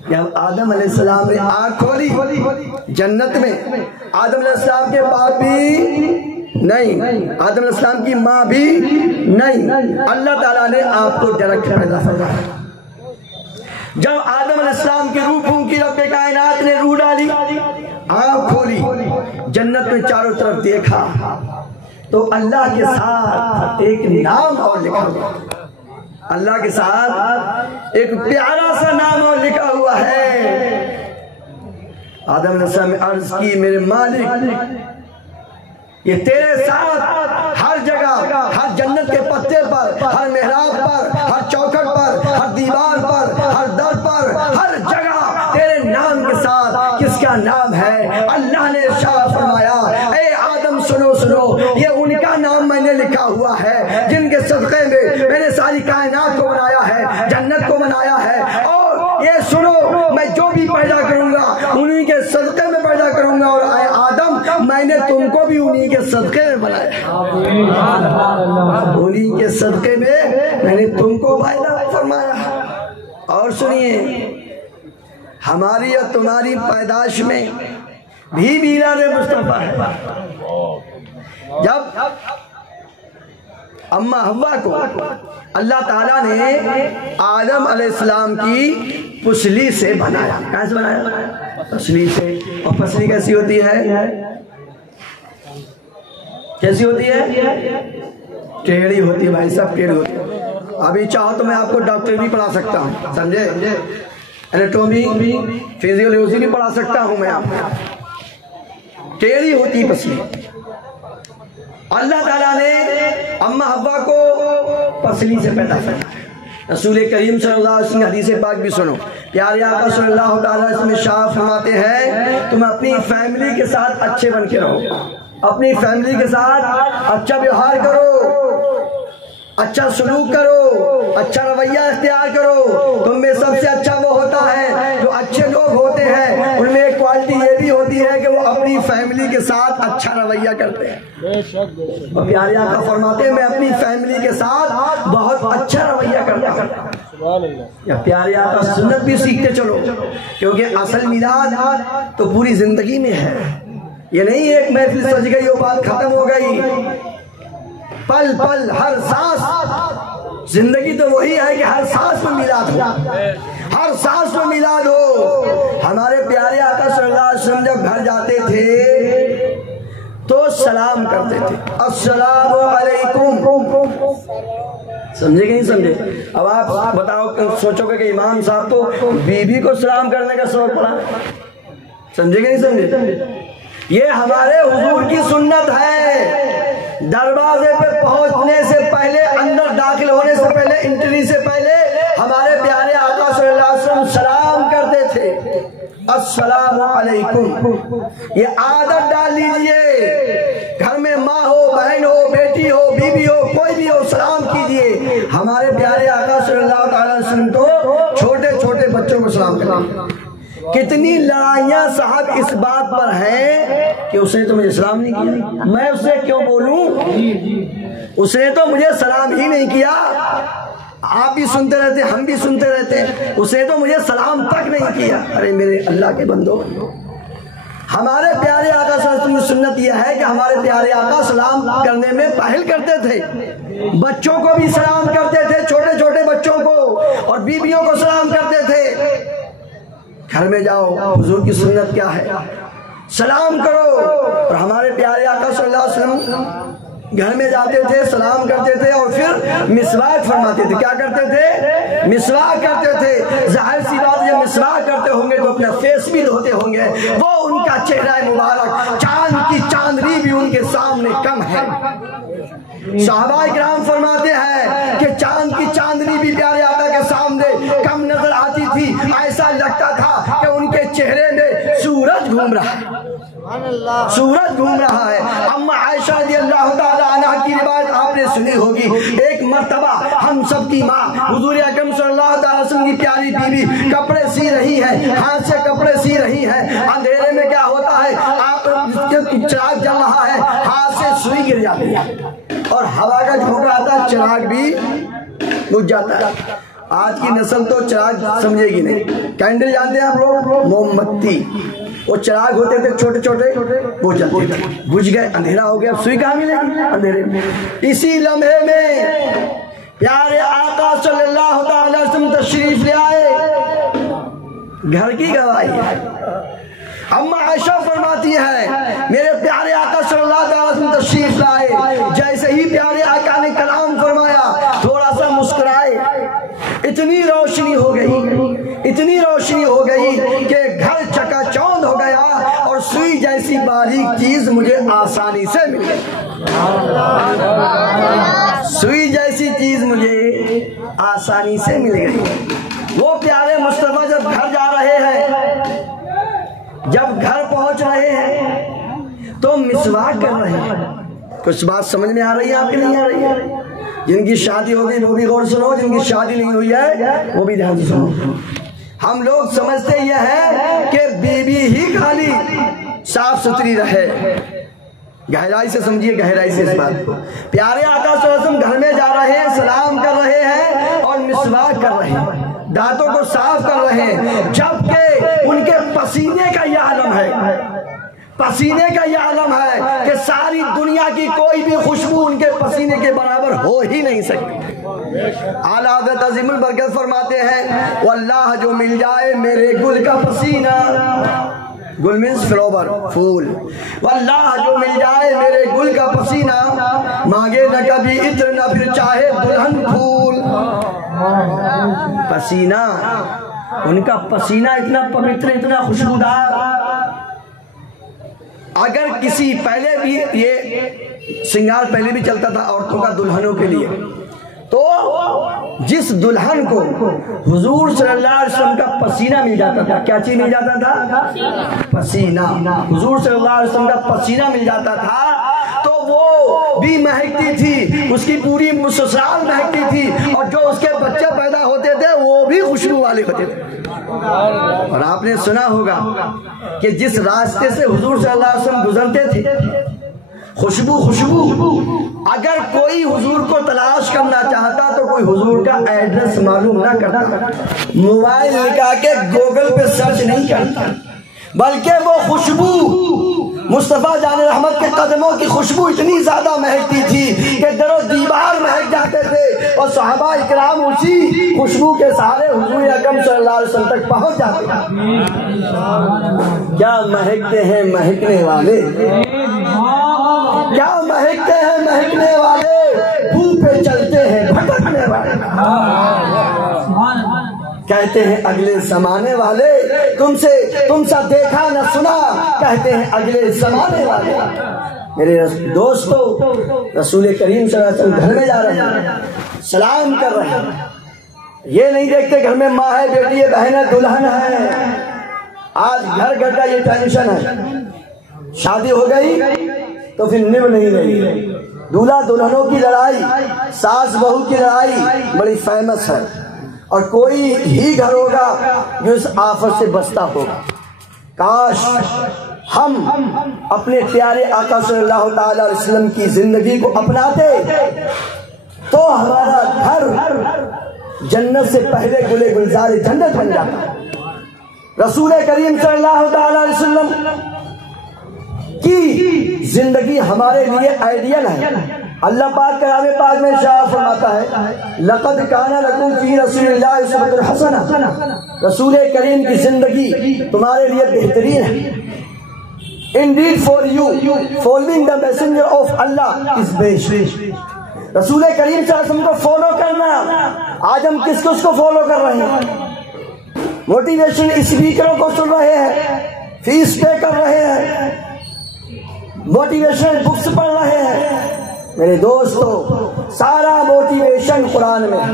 جب آدم علیہ السلام نے آنکھ کھولی جنت میں، آدم علیہ السلام کے باپ بھی نہیں، آدم علیہ السلام کی ماں بھی نہیں، اللہ تعالیٰ نے آپ کو ڈائریکٹ پیدا فرمایا۔ جب آدم علیہ السلام کی روح پھونکی، رب کائنات نے روح ڈالی، آنکھ کھولی، جنت میں چاروں طرف دیکھا تو اللہ کے ساتھ ایک نام اور لکھا ہوا، اللہ کے ساتھ ایک پیارا سا نام اور لکھا ہوا ہے۔ آدم علیہ السلام نے عرض کی میرے مالک یہ تیرے ساتھ ہر جگہ، ہر جنت کے پتے پر، ہر محراب پر، ہر چوکھٹ پر، ہر دیوار پر، ہر در پر، ہر جگہ تیرے نام کے ساتھ کس کا نام ہے؟ اللہ نے ارشاد فرمایا اے آدم سنو یہ ان کا نام میں نے لکھا ہوا ہے جن کے صدقے میں نے ساری کائنات کو بنایا ہے، جنت کو بنایا ہے، اور یہ سنو میں جو بھی پیدا کروں گا انہی کے صدقے میں پیدا کروں گا، اور اے آدم میں نے تم کو بھی انہی کے صدقے میں بنایا، انہی کے صدقے میں نے تم کو پیدا فرمایا۔ اور سنیے ہماری اور تمہاری پیدائش میں بھی میراد مصطفیٰ ہے۔ جب اماں حوا کو اللہ تعالیٰ نے آدم علیہ السلام کی پسلی سے بنایا. کہاں سے بنایا؟ پسلی سے. اور پسلی کیسی ہوتی ہے؟ کیسی ہوتی ہے؟ ٹیڑھی ہوتی ہے بھائی صاحب، ٹیڑھی ہوتی ہے. ابھی چاہو تو میں آپ کو ڈاکٹر بھی پڑھا سکتا ہوں، سمجھے؟ انیٹومی فیزیولوجی بھی پڑھا سکتا ہوں میں آپ کو. ٹیڑھی ہوتی ہے پسلی. اللہ تعالیٰ نے اماں حوا کو پسلی سے پیدا کیا. رسول کریم صلی اللہ علیہ وسلم کی حدیث پاک بھی سنو. پیارے آقا صلی اللہ تعالیٰ علیہ وسلم شاہ فرماتے ہیں تم اپنی فیملی کے ساتھ اچھے بن کے رہو، اپنی فیملی کے ساتھ اچھا ویوہار کرو، اچھا سلوک کرو، اچھا رویہ اختیار کرو. تم میں سب سے اچھا وہ ہوتا ہے جو اچھے لوگ ہوتے ہیں، ان میں ایک کوالٹی یہ بھی ہوتی ہے کہ وہ اپنی فیملی کے ساتھ اچھا رویہ کرتے ہیں. اور پیارے آقا فرماتے ہیں میں اپنی فیملی کے ساتھ بہت اچھا رویہ کرتا ہوں. یا پیارے آقا سنت بھی سیکھتے چلو، کیونکہ اصل میلاد تو پوری زندگی میں ہے. یہ نہیں ایک محفل سج گئی وہ بات ختم ہو گئی. پل پل ہر سانس زندگی تو وہی ہے کہ ہر سانس میں میلاد ہو، ہر سانس میں میلاد ہو. ہمارے پیارے آقا صلی اللہ علیہ وسلم جب گھر جاتے تھے تو سلام کرتے تھے، السلام علیکم. سمجھے کہ نہیں سمجھے؟ اب آپ بتاؤ، سوچو کہ امام صاحب تو بیوی کو سلام کرنے کا سبق پڑا. سمجھے کہ نہیں سمجھے؟ یہ ہمارے حضور کی سنت ہے. دروازے پہ پہنچنے سے پہلے، اندر داخل ہونے سے پہلے، انٹری سے پہلے ہمارے پیارے آقا صلی اللہ علیہ وسلم سلام کرتے تھے، السلام علیکم. یہ عادت ڈال لیجئے، گھر میں ماں ہو، بہن ہو، بیٹی ہو، بیوی ہو، کوئی بھی ہو، سلام کیجئے. ہمارے پیارے آقا صلی اللہ علیہ وسلم تو چھوٹے چھوٹے بچوں کو سلام کرتے. کتنی لڑائیاں صاحب اس بات پر ہیں کہ اس نے تو مجھے سلام نہیں کیا. میں اس سے کیوں بولوں؟ اس نے تو مجھے سلام ہی نہیں کیا. آپ بھی سنتے رہتے، ہم بھی سنتے رہتے، اس نے تو مجھے سلام تک نہیں کیا. ارے میرے اللہ کے بندو، ہمارے پیارے آقا صلی اللہ علیہ وسلم کی سنت یہ ہے کہ ہمارے پیارے آقا سلام کرنے میں پہل کرتے تھے. بچوں کو بھی سلام کرتے تھے، چھوٹے چھوٹے بچوں کو، اور بیویوں کو سلام کرتے تھے. گھر میں جاؤ، حضور کی سنت کیا ہے؟ سلام کرو. اور ہمارے پیارے آقا صلی اللہ علیہ وسلم گھر میں جاتے تھے، سلام کرتے تھے، اور پھر مسواک فرماتے تھے. کیا کرتے تھے؟ مسواک کرتے تھے. ظاہر سی بات جب مسواک کرتے ہوں گے تو اپنا فیس بھی دھوتے ہوں گے. وہ ان کا چہرہ مبارک، چاند کی چاندنی بھی ان کے سامنے کم ہے. صحابہ کرام فرماتے ہیں کہ چاند کی چاندنی بھی پیارے آقا کے سامنے کم نظر آتی تھی. ایسا لگتا تھا کہ ان کے چہرے میں سورج گھوم رہا ہے، سورج گھوم رہا ہے. اما عائشہ رضی اللہ تعالیٰ عنہ کی روایت آپ نے سنی ہوگی. ایک مرتبہ ہم سب کی ماں حضور اکرم صلی اللہ تعالیٰ وسلم کی پیاری بیوی کپڑے سی رہی ہے، ہاتھ سے کپڑے سی رہی ہے. اندھیرے میں کیا ہوتا ہے، آپ چراغ جل رہا ہے، ہاتھ سے سوئی گر جاتی ہے اور ہوا کا جھونکا آتا ہے، چراغ بھی بجھ جاتا ہے. آج کی نسل تو چراغ سمجھے گی نہیں. کینڈل جانتے ہیں آپ لوگ؟ موم بتی. وہ چراغ ہوتے تھے چھوٹے چھوٹے، وہ جلتے تھے. بجھ گئے، اندھیرا ہو گیا، سوئی کہاں ملے گی اندھیرے میں؟ اسی لمحے میں پیارے آقا صلی اللہ تعالی وسلم تشریف لے آئے. گھر کی گواہی ہے. اما عائشہ فرماتی ہے میرے پیارے آقا صلی اللہ تعالی وسلم تشریف لائے. جیسے ہی پیارے آقا نے کلام فرمایا، تھوڑا سا مسکرائے. اتنی روشنی ہو گئی، اتنی روشنی ہو گئی کہ گھر چکا چوند ہو گیا، اور سوئی جیسی باریک چیز مجھے آسانی سے مل گئی. سوئی جیسی چیز مجھے آسانی سے مل گئی. وہ پیارے مصطفیٰ جب گھر جا رہے ہیں، جب گھر پہنچ رہے ہیں تو مسواک کر رہے ہیں. کچھ بات سمجھ میں آ رہی ہے آپ کی؟ نہیں آ رہی ہے؟ جن کی شادی ہو گئی وہ بھی غور سنو، جن کی شادی نہیں ہوئی ہے وہ بھی دھیان سے سنو. ہم لوگ سمجھتے یہ ہے کہ بیوی ہی خالی صاف ستھری رہے. گہرائی سے سمجھیے، گہرائی سے اس بات کو. پیارے آقا صلی اللہ علیہ وسلم گھر میں جا رہے ہیں، سلام کر رہے ہیں اور مسواک کر رہے ہیں، دانتوں کو صاف کر رہے ہیں، جبکہ ان کے پسینے کا یہ عالم ہے. پسینے کا یہ عالم ہے کہ ساری دنیا کی کوئی بھی خوشبو ان کے پسینے کے برابر ہو ہی نہیں سکتی۔ اعلیٰ حضرت عظیم البرکت فرماتے ہیں واللہ جو مل جائے میرے گل کا پسینہ، گل مینس فلاور، پھول، واللہ جو مل جائے میرے گل کا پسینہ، مانگے نہ کبھی عطر نہ پھر چاہے دلہن پھول۔ پسینہ، ان کا پسینہ اتنا پوتر، اتنا خوشبودار۔ اگر کسی پہلے بھی یہ سنگار پہلے بھی چلتا تھا عورتوں کا دلہنوں کے لیے، تو جس دلہن کو حضور صلی اللہ علیہ وسلم کا پسینہ مل جاتا تھا، کیا چیز مل جاتا تھا؟ پسینہ۔ حضور صلی اللہ علیہ وسلم کا پسینہ مل جاتا تھا تو وہ بھی مہکتی تھی، اس کی پوری سسرال مہکتی تھی، اور جو اس کے بچے پیدا ہوتے تھے وہ بھی خوشبو والے ہوتے تھے۔ اور آپ نے سنا ہوگا کہ جس راستے سے حضور صلی اللہ علیہ وسلم گزرتے تھے، خوشبو، اگر کوئی حضور کو تلاش کرنا چاہتا تو کوئی حضور کا ایڈریس معلوم نہ کرتا، موبائل نکال کے گوگل پہ سرچ نہیں کرتا، بلکہ وہ خوشبو مصطفیٰ جان رحمت کے قدموں کی خوشبو اتنی زیادہ مہکتی تھی کہ در و دیوار مہک جاتے تھے، اور صحابہ اکرام اسی خوشبو کے سہارے حضور اکرم صلی اللہ علیہ وسلم تک پہنچ جاتے ہیں۔ کیا مہکتے ہیں مہکنے والے، کیا مہکتے ہیں مہکنے والے، بو پہ چلتے ہیں بھٹکنے والے، کہتے ہیں اگلے زمانے والے، تم سا دیکھا نہ سنا، کہتے ہیں اگلے زمانے والے۔ میرے دوستو، رسول کریم صلی اللہ علیہ وسلم گھر میں جا رہے ہیں، سلام کر رہے ہیں، یہ نہیں دیکھتے گھر میں ماں ہے، بیٹی ہے، بہن ہے، دلہن ہے۔ آج گھر گھر کا یہ ٹینشن ہے، شادی ہو گئی تو پھر نب نہیں رہی، دولہا دلہنوں کی لڑائی، ساس بہو کی لڑائی بڑی فیمس ہے، اور کوئی ہی گھر ہوگا جو اس آفت سے بچتا ہوگا۔ کاش ہم اپنے پیارے آقا صلی اللہ تعالی علیہ وسلم کی زندگی کو اپناتے تو ہمارا گھر جنت سے پہلے گلے گلزار جنت بن جاتا۔ رسول کریم صلی اللہ تعالی علیہ وسلم کی زندگی ہمارے لیے آئیڈیل ہے۔ اللہ پاک کلام پاک میں ارشاد فرماتا ہے لقد کان لکم فی رسول اللہ اسوۃ حسنہ، رسول کریم کی زندگی تمہارے لیے بہترین ہے۔ Indeed for you following the messenger of Allah is best۔ رسول کریم صلی اللہ علیہ وسلم کو فالو کرنا، آج ہم کس کو فالو کر رہے ہیں؟ موٹیویشن اسپیکروں کو سن رہے ہیں، فیس پے کر رہے ہیں، موٹیویشن بکس پڑھ رہے ہیں۔ میرے دوستو، سارا موٹیویشن قرآن میں ہے،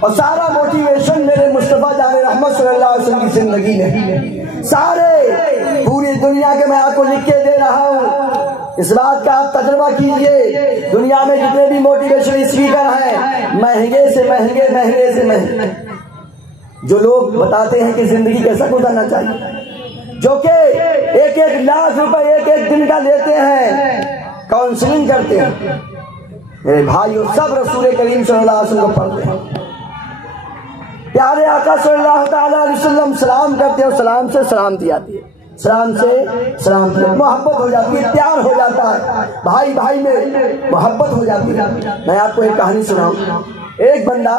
اور سارا موٹیویشن میرے مصطفیٰ جان رحمت صلی اللہ علیہ وسلم کی زندگی میں، سارے پوری دنیا کے میں آپ کو لکھ کے دے رہا ہوں، اس بات کا آپ تجربہ کیجئے۔ دنیا میں جتنے بھی موٹیویشن اسپیکر ہیں، مہنگے سے مہنگے، جو لوگ بتاتے ہیں کہ زندگی کیسا گزارنا چاہیے، جو کہ 1-1 لاکھ روپے ایک دن کا لیتے ہیں، کاؤنسلنگ کرتے ہیں، میرے بھائیو سب رسول کریم صلی اللہ علیہ وسلم کو پڑھتے ہیں، پیارے آقا صلی اللہ تعالی علیہ وسلم سلام کرتے ہیں، اور سلام سے سلامتی آتی ہے، سلام سے سلامتی، محبت ہو جاتی ہے، پیار ہو جاتا ہے، بھائی بھائی میں محبت ہو جاتی ہے۔ میں آپ کو ایک کہانی سناؤں۔ ایک بندہ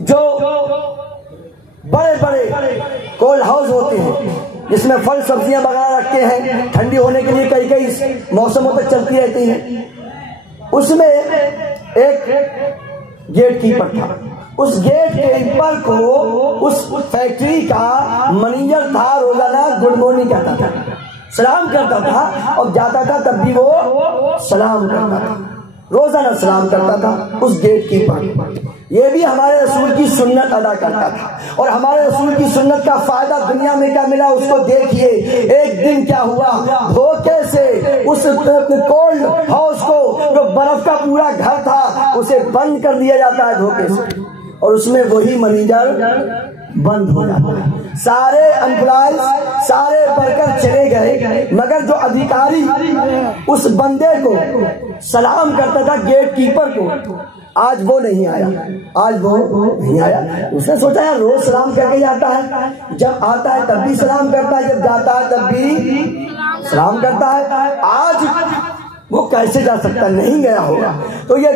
جو بڑے بڑے کولڈ ہاؤس ہوتے ہیں جس میں پھل سبزیاں وغیرہ رکھتے ہیں، ٹھنڈی ہونے کے لیے کئی موسموں تک چلتی رہتی ہیں، اس میں ایک گیٹ کیپر تھا۔ اس گیٹ کیپر کو اس فیکٹری کا منیجر تھا، روزانہ گڈ مارننگ کہتا تھا، سلام کرتا تھا، اور جاتا تھا تب بھی وہ سلام کرتا تھا، روزانہ سلام کرتا تھا اس گیٹ کیپر۔ یہ بھی ہمارے رسول کی سنت ادا کرتا تھا، اور ہمارے رسول کی سنت کا فائدہ دنیا میں کیا ملا اس کو دیکھیے۔ ایک دن کیا ہوا، دھوکے سے اس کولڈ ہاؤس کو، جو برف کا پورا گھر تھا، اسے بند کر دیا جاتا ہے دھوکے سے، اور اس میں وہی منیجر بند ہو جاتا ہے۔ سارے امپلائیز، سارے ورکر چلے گئے، مگر جو ادھیکاری اس بندے کو سلام کرتا تھا گیٹ کیپر کو، آج وہ نہیں آیا، آج وہ نہیں آیا۔ اس نے سوچا یار روز سلام کر کے جاتا ہے، جب آتا ہے تب بھی سلام کرتا ہے، جب جاتا ہے تب بھی سلام کرتا ہے، آج وہ کیسے جا سکتا؟ نہیں گیا ہوگا۔ تو یہ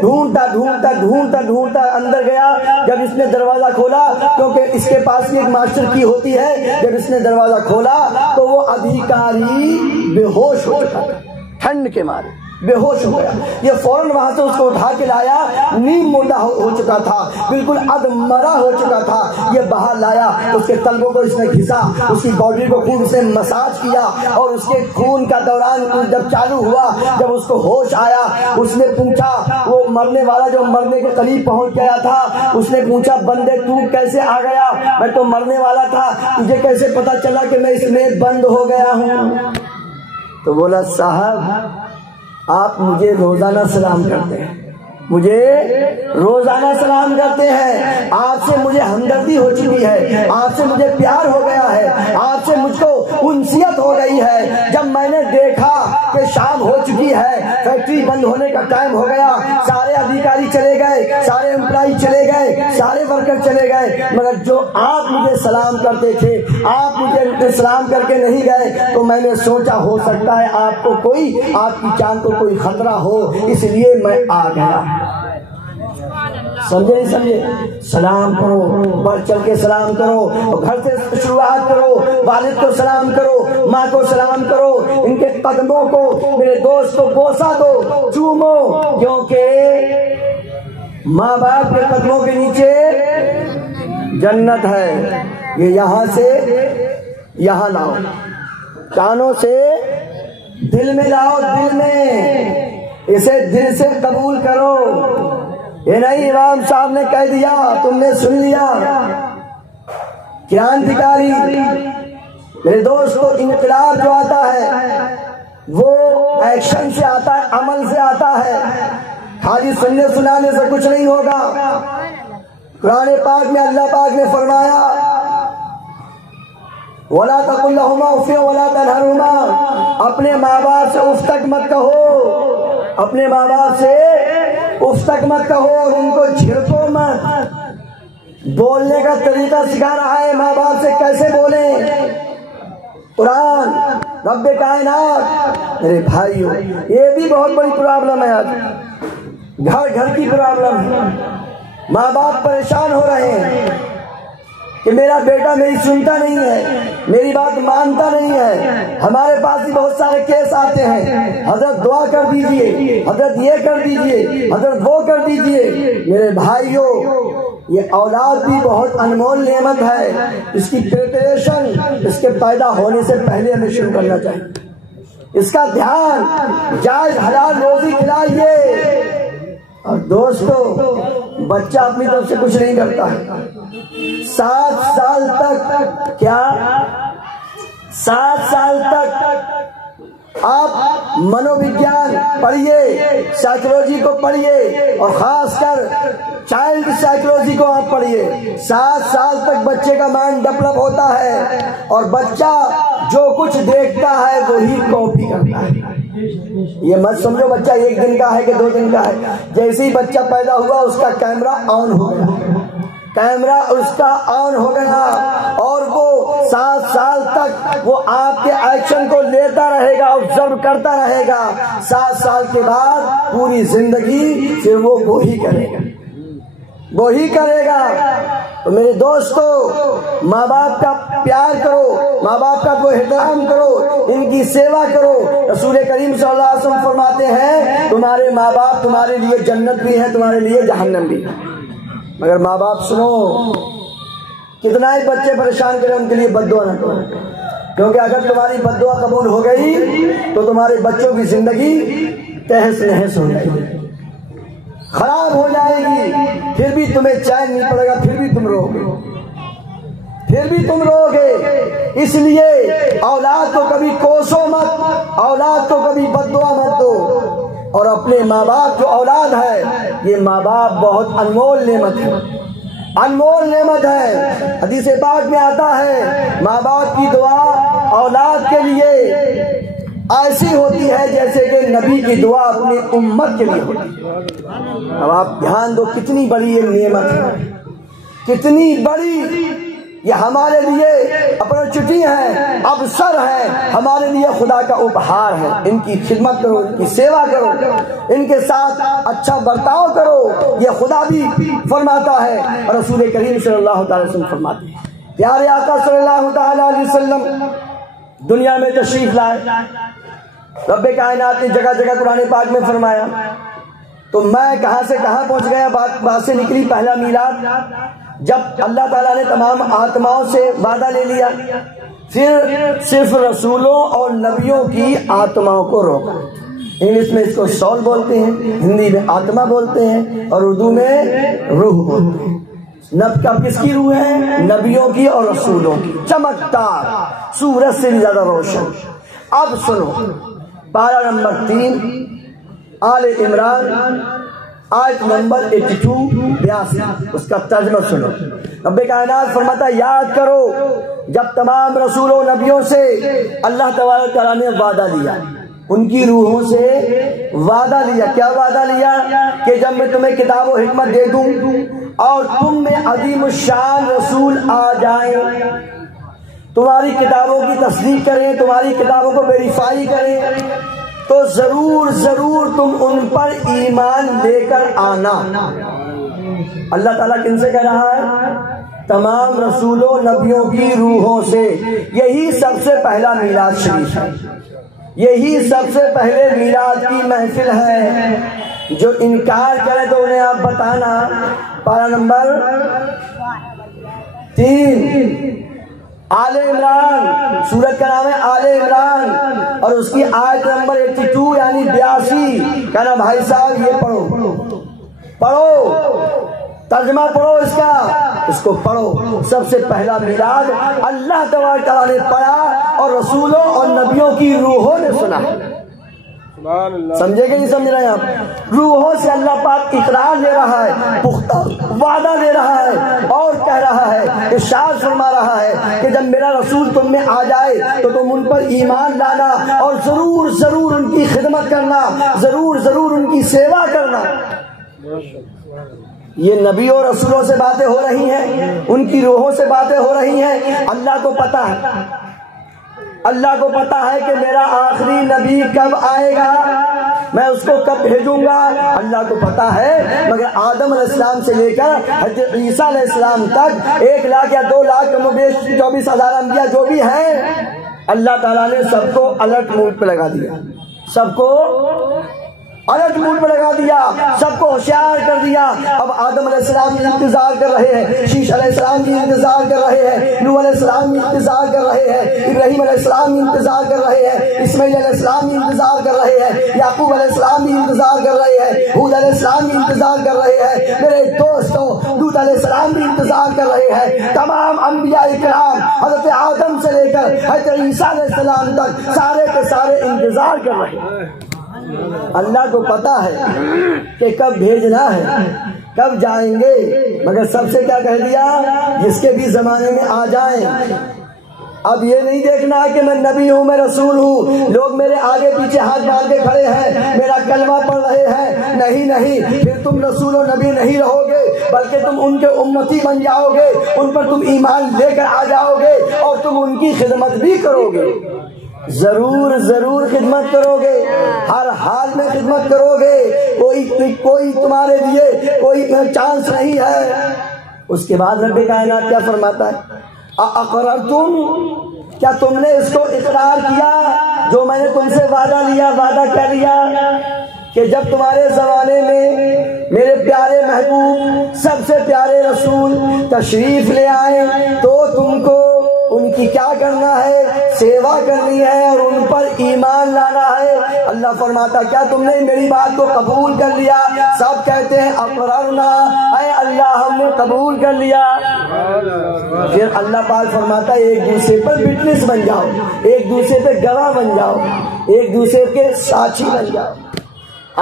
ڈھونڈتا ڈھونڈتا ڈھونڈتا ڈھونڈتا اندر گیا۔ جب اس نے دروازہ کھولا، کیونکہ اس کے پاس بھی ایک ماسٹر کی ہوتی ہے، جب اس نے دروازہ کھولا تو وہ ادھیکاری بے ہوش ہو چکا تھا، ٹھنڈ کے مارے بے ہوش ہو گیا۔ یہ فوراً وہاں سے اس کو اٹھا کے لایا، نیم مردہ ہو چکا تھا، بالکل ادمرا ہو چکا تھا۔ یہ باہر لایا، اس کے تلووں کو اس نے گھسا، اس کی باڈی کو خوب اس نے مساج کیا، اور اس کے خون کا دوران جب چالو ہوا، جب اس کو ہوش آیا، اس نے پوچھا، وہ مرنے والا جو مرنے کے قریب پہنچ گیا تھا، اس نے پوچھا بندے تو کیسے آ گیا؟ میں تو مرنے والا تھا، تجھے کیسے پتا چلا کہ میں اس میں بند ہو گیا ہوں؟ تو بولا صاحب آپ مجھے روزانہ سلام کرتے ہیں، مجھے روزانہ سلام کرتے ہیں، آپ سے مجھے ہمدردی ہو چکی ہے، آپ سے مجھے پیار ہو گیا ہے، آپ سے مجھ کو انسیت ہو گئی ہے۔ جب میں نے دیکھا کہ شام ہو چکی ہے، فیکٹری بند ہونے کا ٹائم ہو گیا، سارے ادھیکاری چلے گئے، سارے امپلائی چلے گئے، سارے ورکر چلے گئے، مگر جو آپ مجھے سلام کرتے تھے، آپ مجھے سلام کر کے نہیں گئے، تو میں نے سوچا ہو سکتا ہے آپ کو کوئی، آپ کی جان کو کوئی خطرہ ہو، اس لیے میں آ گیا۔ سمجھے نہیں سمجھے؟ سلام کرو، بڑھ چل کے سلام کرو، گھر سے شروعات کرو، والد کو سلام کرو، ماں کو سلام کرو، ان کے قدموں کو، میرے دوست کو بوسہ دو، چومو، کیونکہ ماں باپ کے قدموں کے نیچے جنت ہے۔ یہ یہاں سے یہاں لاؤ، کانوں سے دل میں لاؤ، دل میں، اسے دل سے قبول کرو۔ یہ نہیں امام صاحب نے کہہ دیا تم نے سن لیا۔ کرانتیکاری میرے دوستو، انقلاب جو آتا ہے وہ ایکشن سے آتا ہے، عمل سے آتا ہے، خالی سننے سنانے سے کچھ نہیں ہوگا۔ قرآن پاک میں اللہ پاک نے فرمایا وَلَا تَقُلْ لَهُمَا اُفٍّ وَلَا تَنْهَرْهُمَا، اپنے ماں باپ سے اف تک مت کہو، اپنے ماں باپ سے اف تک مت کہو، اور ان کو جھڑکو مت۔ بولنے کا طریقہ سکھا رہا ہے، ماں باپ سے کیسے بولیں۔ قرآن رب کائنات، میرے بھائیو یہ بھی بہت بڑی پرابلم ہے، آج گھر گھر کی پرابلم ہے۔ ماں باپ پریشان ہو رہے ہیں کہ میرا بیٹا میری سنتا نہیں ہے، میری بات مانتا نہیں ہے۔ ہمارے پاس بھی بہت سارے کیس آتے ہیں، حضرت دعا کر دیجئے، حضرت یہ کر دیجئے، حضرت وہ کر دیجئے۔ میرے بھائیوں یہ اولاد بھی بہت انمول نعمت ہے، اس کی پریپریشن اس کے پیدا ہونے سے پہلے ہمیں شروع کرنا چاہیے۔ اس کا دھیان، جائز حلال روزی کھلائیے۔ اور دوستو بچہ اپنی طرف سے کچھ نہیں کرتا ہے۔ 7 سال تک، کیا 7 سال تک آپ منووگیان پڑھیے، سائیکولوجی کو پڑھیے، اور خاص کر چائلڈ سائیکولوجی کو آپ پڑھیے۔ 7 سال تک بچے کا مائنڈ ڈیولپ ہوتا ہے، اور بچہ جو کچھ دیکھتا ہے وہی کاپی کرتا ہے۔ یہ مت سمجھو بچہ 1 دن کا ہے کہ 2 دن کا ہے۔ جیسے ہی بچہ پیدا ہوا اس کا کیمرہ آن ہو گیا، کیمرہ اس کا آن ہو گیا، اور وہ 7 سال تک وہ آپ کے ایکشن کو لیتا رہے گا، آبزرو کرتا رہے گا۔ 7 سال کے بعد پوری زندگی پھر وہ وہی کرے گا، وہی کرے گا۔ تو میرے دوستو ماں باپ کا پیار کرو، ماں باپ کا کوئی احترام کرو، ان کی سیوا کرو۔ رسول کریم صلی اللہ علیہ وسلم فرماتے ہیں تمہارے ماں باپ تمہارے لیے جنت بھی ہے، تمہارے لیے جہنم بھی ہے۔ مگر ماں باپ سنو، کتنا ہی بچے پریشان کریں ان کے لیے بد دعا نہ کرو، کیونکہ اگر تمہاری بد دعا قبول ہو گئی تو تمہارے بچوں کی زندگی تہس نہس ہو جائے گی، خراب ہو جائے گی، پھر بھی تمہیں چین نہیں پڑے گا، پھر بھی تم رو گے، پھر بھی تم رو گے۔ اس لیے اولاد کو کبھی کوسو مت، اولاد کو کبھی بد دعا مت دو، اور اپنے ماں باپ جو اولاد ہے، یہ ماں باپ بہت انمول نعمت ہے، انمول نعمت ہے۔ حدیث پاک میں آتا ہے ماں باپ کی دعا اولاد کے لیے ایسی ہوتی ہے جیسے کہ نبی کی دعا اپنی امت کے لیے ہوتی ہے۔ اب آپ دھیان دو کتنی بڑی یہ نعمت ہے، کتنی بڑی یہ ہمارے لیے اپرچونٹی ہے، اوسر ہے، ہمارے لیے خدا کا اپہار ہے۔ ان کی خدمت کرو، ان کی سیوا کرو، ان کے ساتھ اچھا برتاؤ کرو، یہ خدا بھی فرماتا ہے اور رسول کریم صلی اللہ تعالی وسلم فرماتے ہیں۔ پیارے آقا صلی اللہ تعالی علیہ وسلم دنیا میں تشریف لائے، رب کائنات نے جگہ جگہ قرآن پاک میں فرمایا، تو میں کہاں سے کہاں پہنچ گیا، بات سے نکلی پہلا میلاد، جب اللہ تعالیٰ نے تمام آتماؤں سے وعدہ لے لیا، پھر صرف رسولوں اور نبیوں کی آتماؤں کو روکا۔ انگلش میں اس کو سول بولتے ہیں، ہندی میں آتما بولتے ہیں، اور اردو میں روح بولتے ہیں۔ نب کا کس کی روح ہے؟ نبیوں کی اور رسولوں کی، چمکدار، سورج سے زیادہ روشن۔ اب سنو پارہ نمبر 3 آل عمران آیت نمبر 82 اس کا ترجمہ سنو۔ رب کائنات فرماتا ہے یاد کرو جب تمام رسولوں نبیوں سے اللہ تبارک تعالیٰ نے وعدہ لیا، ان کی روحوں سے وعدہ لیا۔ کیا وعدہ لیا؟ کہ جب میں تمہیں کتاب و حکمت دے دوں اور تم میں عظیم الشان رسول آ جائیں، تمہاری کتابوں کی تصدیق کریں، تمہاری کتابوں کو ویریفائی کریں، تو ضرور ضرور تم ان پر ایمان لے کر آنا۔ اللہ تعالیٰ کن سے کہہ رہا ہے؟ تمام رسولوں نبیوں کی روحوں سے۔ یہی سب سے پہلا میلاد شریف ہے، یہی سب سے پہلے میلاد کی محفل ہے۔ جو انکار کرے تو انہیں آپ بتانا۔ پارہ نمبر 3 آل عمران، سورت کا نام ہے آل عمران، اور اس کی آیت نمبر 82 یعنی 82۔ کہنا بھائی صاحب یہ پڑھو، ترجمہ پڑھو اس کا، اس کو پڑھو۔ سب سے پہلا میلاد اللہ تبارک تعالیٰ نے پڑھا اور رسولوں اور نبیوں کی روحوں نے سنا۔ سمجھے کہ نہیں سمجھ رہے ہیں آپ؟ روحوں سے اللہ پاک اقرار لے رہا ہے، پختہ وعدہ دے رہا ہے، اور کہہ رہا ہے، ارشاد فرما رہا ہے کہ جب میرا رسول تم میں آ جائے تو تم ان پر ایمان لانا اور ضرور ضرور ان کی خدمت کرنا، ضرور ضرور ان کی سیوا کرنا۔ یہ نبی اور رسولوں سے باتیں ہو رہی ہیں، ان کی روحوں سے باتیں ہو رہی ہیں۔ اللہ کو پتا ہے، اللہ کو پتا ہے کہ میرا آخری نبی کب آئے گا، میں اس کو کب بھیجوں گا، اللہ کو پتا ہے۔ مگر آدم علیہ السلام سے لے کر حضرت عیسیٰ علیہ السلام تک 1 لاکھ یا 2 لاکھ کم و بیش 24,000 انبیاء جو بھی ہیں، اللہ تعالیٰ نے سب کو الرٹ موڈ پہ لگا دیا، سب کو الرٹ موڈ پہ لگا دیا، سب کو ہوشیار کر دیا۔ اب آدم علیہ السلام کی انتظار کر رہے ہیں، شیش علیہ السلام کی انتظار کر رہے ہیں، نوح علیہ السلام کی انتظار کر رہے ہیں، ابراہیم علیہ السلام کی انتظار کر رہے ہیں، اسماعیل علیہ السلام کی انتظار کر رہے ہیں، یعقوب علیہ السلام کی انتظار کر رہے ہیں، ہود علیہ السلام کی انتظار کر رہے ہیں، میرے دوستوں لوط علیہ السلام کی انتظار کر رہے ہیں۔ تمام انبیاء کرام حضرت آدم سے لے کر حضرت عیسیٰ علیہ السلام تک سارے کے سارے انتظار کر رہے ہیں۔ اللہ کو پتا ہے کہ کب بھیجنا ہے، کب جائیں گے، مگر سب سے کیا کہہ دیا؟ جس کے بھی زمانے میں آ جائیں۔ اب یہ نہیں دیکھنا کہ میں نبی ہوں، میں رسول ہوں، لوگ میرے آگے پیچھے ہاتھ ڈال کے کھڑے ہیں، میرا کلمہ پڑھ رہے ہیں، نہیں، پھر تم رسول و نبی نہیں رہو گے، بلکہ تم ان کے امتی بن جاؤ گے، ان پر تم ایمان لے کر آ جاؤ گے اور تم ان کی خدمت بھی کرو گے، ضرور ضرور خدمت کرو گے، ہر حال میں خدمت کرو گے، کوئی تمہارے لیے کوئی چانس نہیں ہے۔ اس کے بعد رب کائنات کیا فرماتا ہے؟ اقررتم، کیا تم نے اس کو اقرار کیا جو میں نے تم سے وعدہ لیا؟ وعدہ کیا لیا؟ کہ جب تمہارے زمانے میں میرے پیارے محبوب سب سے پیارے رسول تشریف لے آئے تو تم کو ان کی کیا کرنا ہے؟ سیوا کرنی ہے اور ان پر ایمان لانا ہے۔ اللہ فرماتا کیا تم نے میری بات کو قبول کر لیا؟ سب کہتے ہیں اقررنا، اے اللہ ہم نے قبول کر لیا۔ پھر اللہ پاک فرماتا ہے ایک دوسرے پر وٹنس بن جاؤ، ایک دوسرے پہ گواہ بن جاؤ، ایک دوسرے کے ساتھی بن جاؤ۔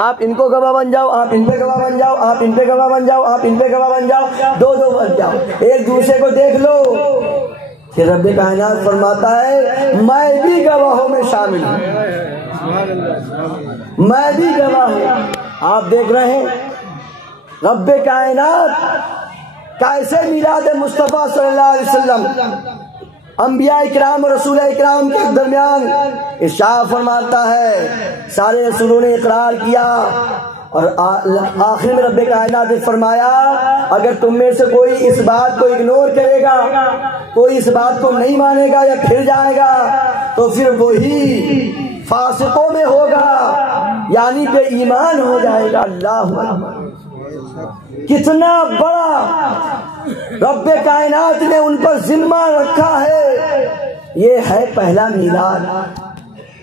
آپ ان کو گواہ بن جاؤ، آپ ان پہ گواہ بن جاؤ، آپ ان پہ گواہ بن جاؤ، آپ ان پہ گواہ بن جاؤ، دو بن جاؤ، ایک دوسرے کو دیکھ لو۔ پھر رب کائنات فرماتا ہے میں بھی گواہوں میں شامل ہوں، میں بھی گواہ ہوں. آپ دیکھ رہے ہیں رب کائنات کیسے میلاد مصطفیٰ صلی اللہ علیہ وسلم انبیاء اکرام اور رسول اکرام کے درمیان ارشاد فرماتا ہے. سارے رسولوں نے اقرار کیا اور آخر میں رب کائنات نے فرمایا اگر تم میں سے کوئی اس بات کو اگنور کرے گا, کوئی اس بات کو نہیں مانے گا یا پھر جائے گا تو پھر وہی فاسقوں میں ہوگا, یعنی بے ایمان ہو جائے گا. اللہ اکبر, کتنا بڑا رب کائنات نے ان پر ذمہ رکھا ہے. یہ ہے پہلا میلاد,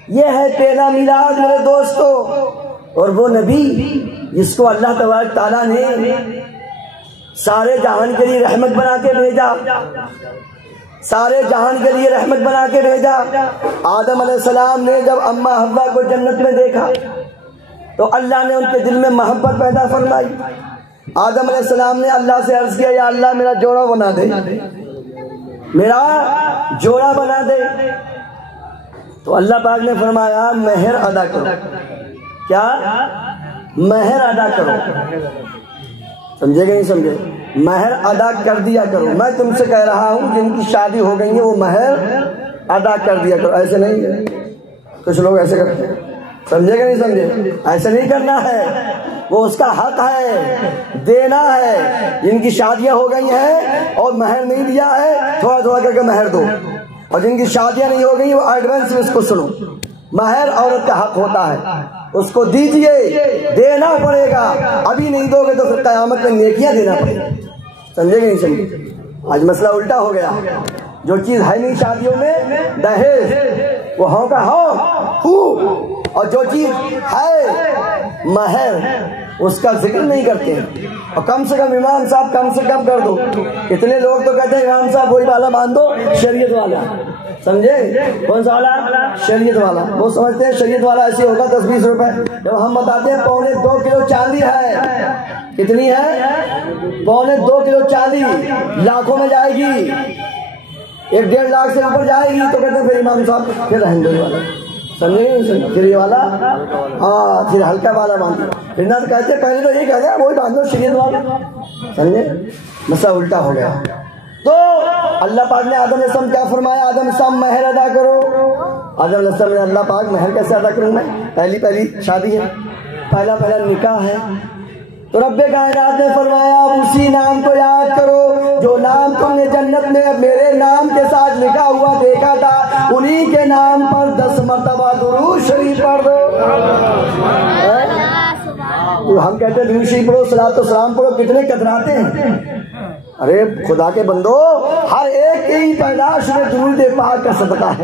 یہ ہے پہلا میلاد میرے دوستو. اور وہ نبی جس کو اللہ تبارک تعالیٰ نے سارے جہان کے لیے رحمت بنا کے بھیجا, سارے جہان کے لیے رحمت بنا کے بھیجا. آدم علیہ السلام نے جب اماں حوا کو جنت میں دیکھا تو اللہ نے ان کے دل میں محبت پیدا فرمائی. آدم علیہ السلام نے اللہ سے عرض کیا یا اللہ میرا جوڑا بنا دے, میرا جوڑا بنا دے. تو اللہ پاک نے فرمایا مہر ادا کرو. کیا مہر ادا کرو, سمجھے کہ نہیں سمجھے؟ مہر ادا کر دیا کرو. میں تم سے کہہ رہا ہوں جن کی شادی ہو گئی ہے وہ مہر ادا کر دیا کرو. ایسے نہیں ہے, کچھ لوگ ایسے کرتے ہیں, سمجھے کہ نہیں سمجھے؟ ایسے نہیں کرنا ہے, وہ اس کا حق ہے, دینا ہے. جن کی شادیاں ہو گئی ہیں اور مہر نہیں دیا ہے تھوڑا تھوڑا کر کے مہر دو, اور جن کی شادیاں نہیں ہو گئی وہ ایڈوانس میں اس کو سنو. مہر عورت کا حق ہوتا ہے, اس کو دیجئے, دینا پڑے گا. ابھی نہیں دو گے تو پھر قیامت میں نیکیاں دینا پڑے گا. سمجھے کہ نہیں سمجھے؟ آج مسئلہ الٹا ہو گیا. جو چیز ہے نہیں شادیوں میں دہیز, وہ ہاں کا ہاں, اور جو چیز ہے مہر اس کا ذکر نہیں کرتے ہیں. اور کم سے کم امام صاحب کم سے کم کر دو. اتنے لوگ تو کہتے ہیں امام صاحب وہی والا مان دو, شریعت والا. سمجھے کون سا والا؟ شریعت والا. وہ سمجھتے ہیں شریعت والا ایسے ہوگا 10-20 روپے. جب ہم بتاتے ہیں 2.25 کلو چاندی ہے. کتنی ہے؟ 2.25 کلو چاندی لاکھوں میں جائے گی, 1-1.5 لاکھ سے اوپر جائے گی. تو کہتے ہیں پھر امام صاحب پھر رہیں گے والا. سمجھے پھر یہ والا ہاں پھر ہلکا والا باندھو. پھر نہ کہتے پہلے تو یہ کہتے ہیں وہی باندھو شریعت والا. سمجھے مسئلہ الٹا ہو گیا. تو اللہ پاک نے آدم علیہ السلام کیا فرمایا؟ آدم علیہ السلام مہر ادا کرو. آدم علیہ السلام نے اللہ پاک مہر کیسے ادا کروں میں؟ پہلی شادی ہے, پہلا نکاح ہے. تو رب کائنات نے فرمایا اسی نام کو یاد کرو جو نام تم نے جنت میں میرے نام کے ساتھ لکھا ہوا دیکھا تھا, انہی کے نام پر 10 مرتبہ درود شریف پڑھ دو. ہم کہتے ہیں درود شریف پڑھو, صلاۃ و سلام پڑھو, کتنے کتراتے ہیں. ارے خدا کے بندو, ہر ایک کی پیدائش میں درود پاک کا صدقہ ہے,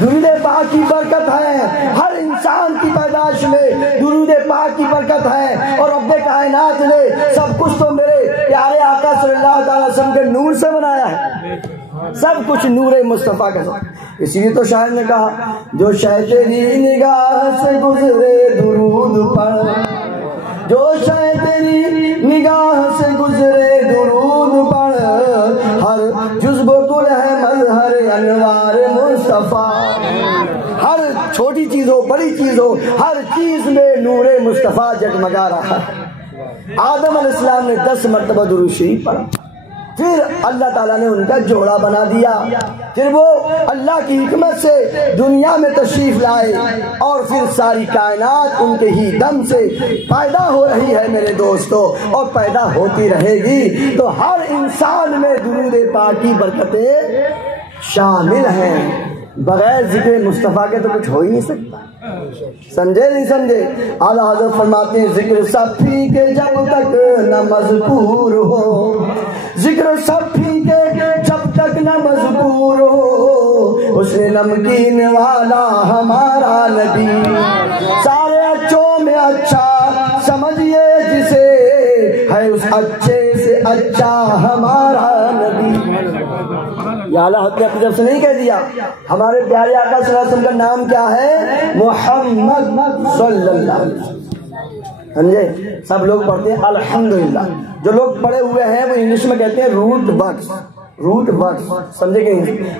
درود پاک کی برکت ہے. ہر انسان کی پیدائش میں درود پاک کی برکت ہے. اور رب کائنات نے سب کچھ تو میرے پیارے آقا صلی اللہ علیہ وسلم کے نور سے بنایا ہے, سب کچھ نور مصطفیٰ کا. اسی لیے تو شاعر نے کہا جو شے تیری نگاہ سے گزرے درود پڑھ, جو شے تیری نگاہ سے گزرے درود پڑھ, ہر جزب کل ہے مظہر انوار مصطفیٰ. ہر چھوٹی چیز ہو بڑی چیز ہو, ہر چیز میں نور مصطفیٰ جگمگا رہا ہے. آدم علیہ السلام نے 10 مرتبہ درود شریف پڑھا. پھر اللہ تعالیٰ نے ان کا جوڑا بنا دیا. پھر وہ اللہ کی حکمت سے دنیا میں تشریف لائے اور پھر ساری کائنات ان کے ہی دم سے پیدا ہو رہی ہے میرے دوستو, اور پیدا ہوتی رہے گی. تو ہر انسان میں درود پاک کی برکتیں شامل ہیں. بغیر ذکر مصطفیٰ کے تو کچھ ہو ہی نہیں سکتا. سمجھے نہیں سمجھے؟ اعلیٰ حضرت فرماتے ہیں ذکر صفی کے جب تک نہ مذکور ہو, ذکر صفی کے جب تک نہ مذکور ہو, اس نے نمکین والا ہمارا نبی. سارے اچھوں میں اچھا سمجھیے جسے, ہے اس اچھے سے اچھا ہمارا نبی. یا اللہ نے اپنی طرف سے نہیں کہہ دیا. ہمارے پیارے آقا صلی اللہ علیہ وسلم کا نام کیا ہے؟ محمد صلی اللہ علیہ وسلم. سمجھے؟ سب لوگ پڑھتے ہیں الحمدللہ. جو لوگ پڑھے ہوئے ہیں وہ انگلش میں کہتے ہیں روٹ ورڈز. سمجھے کہ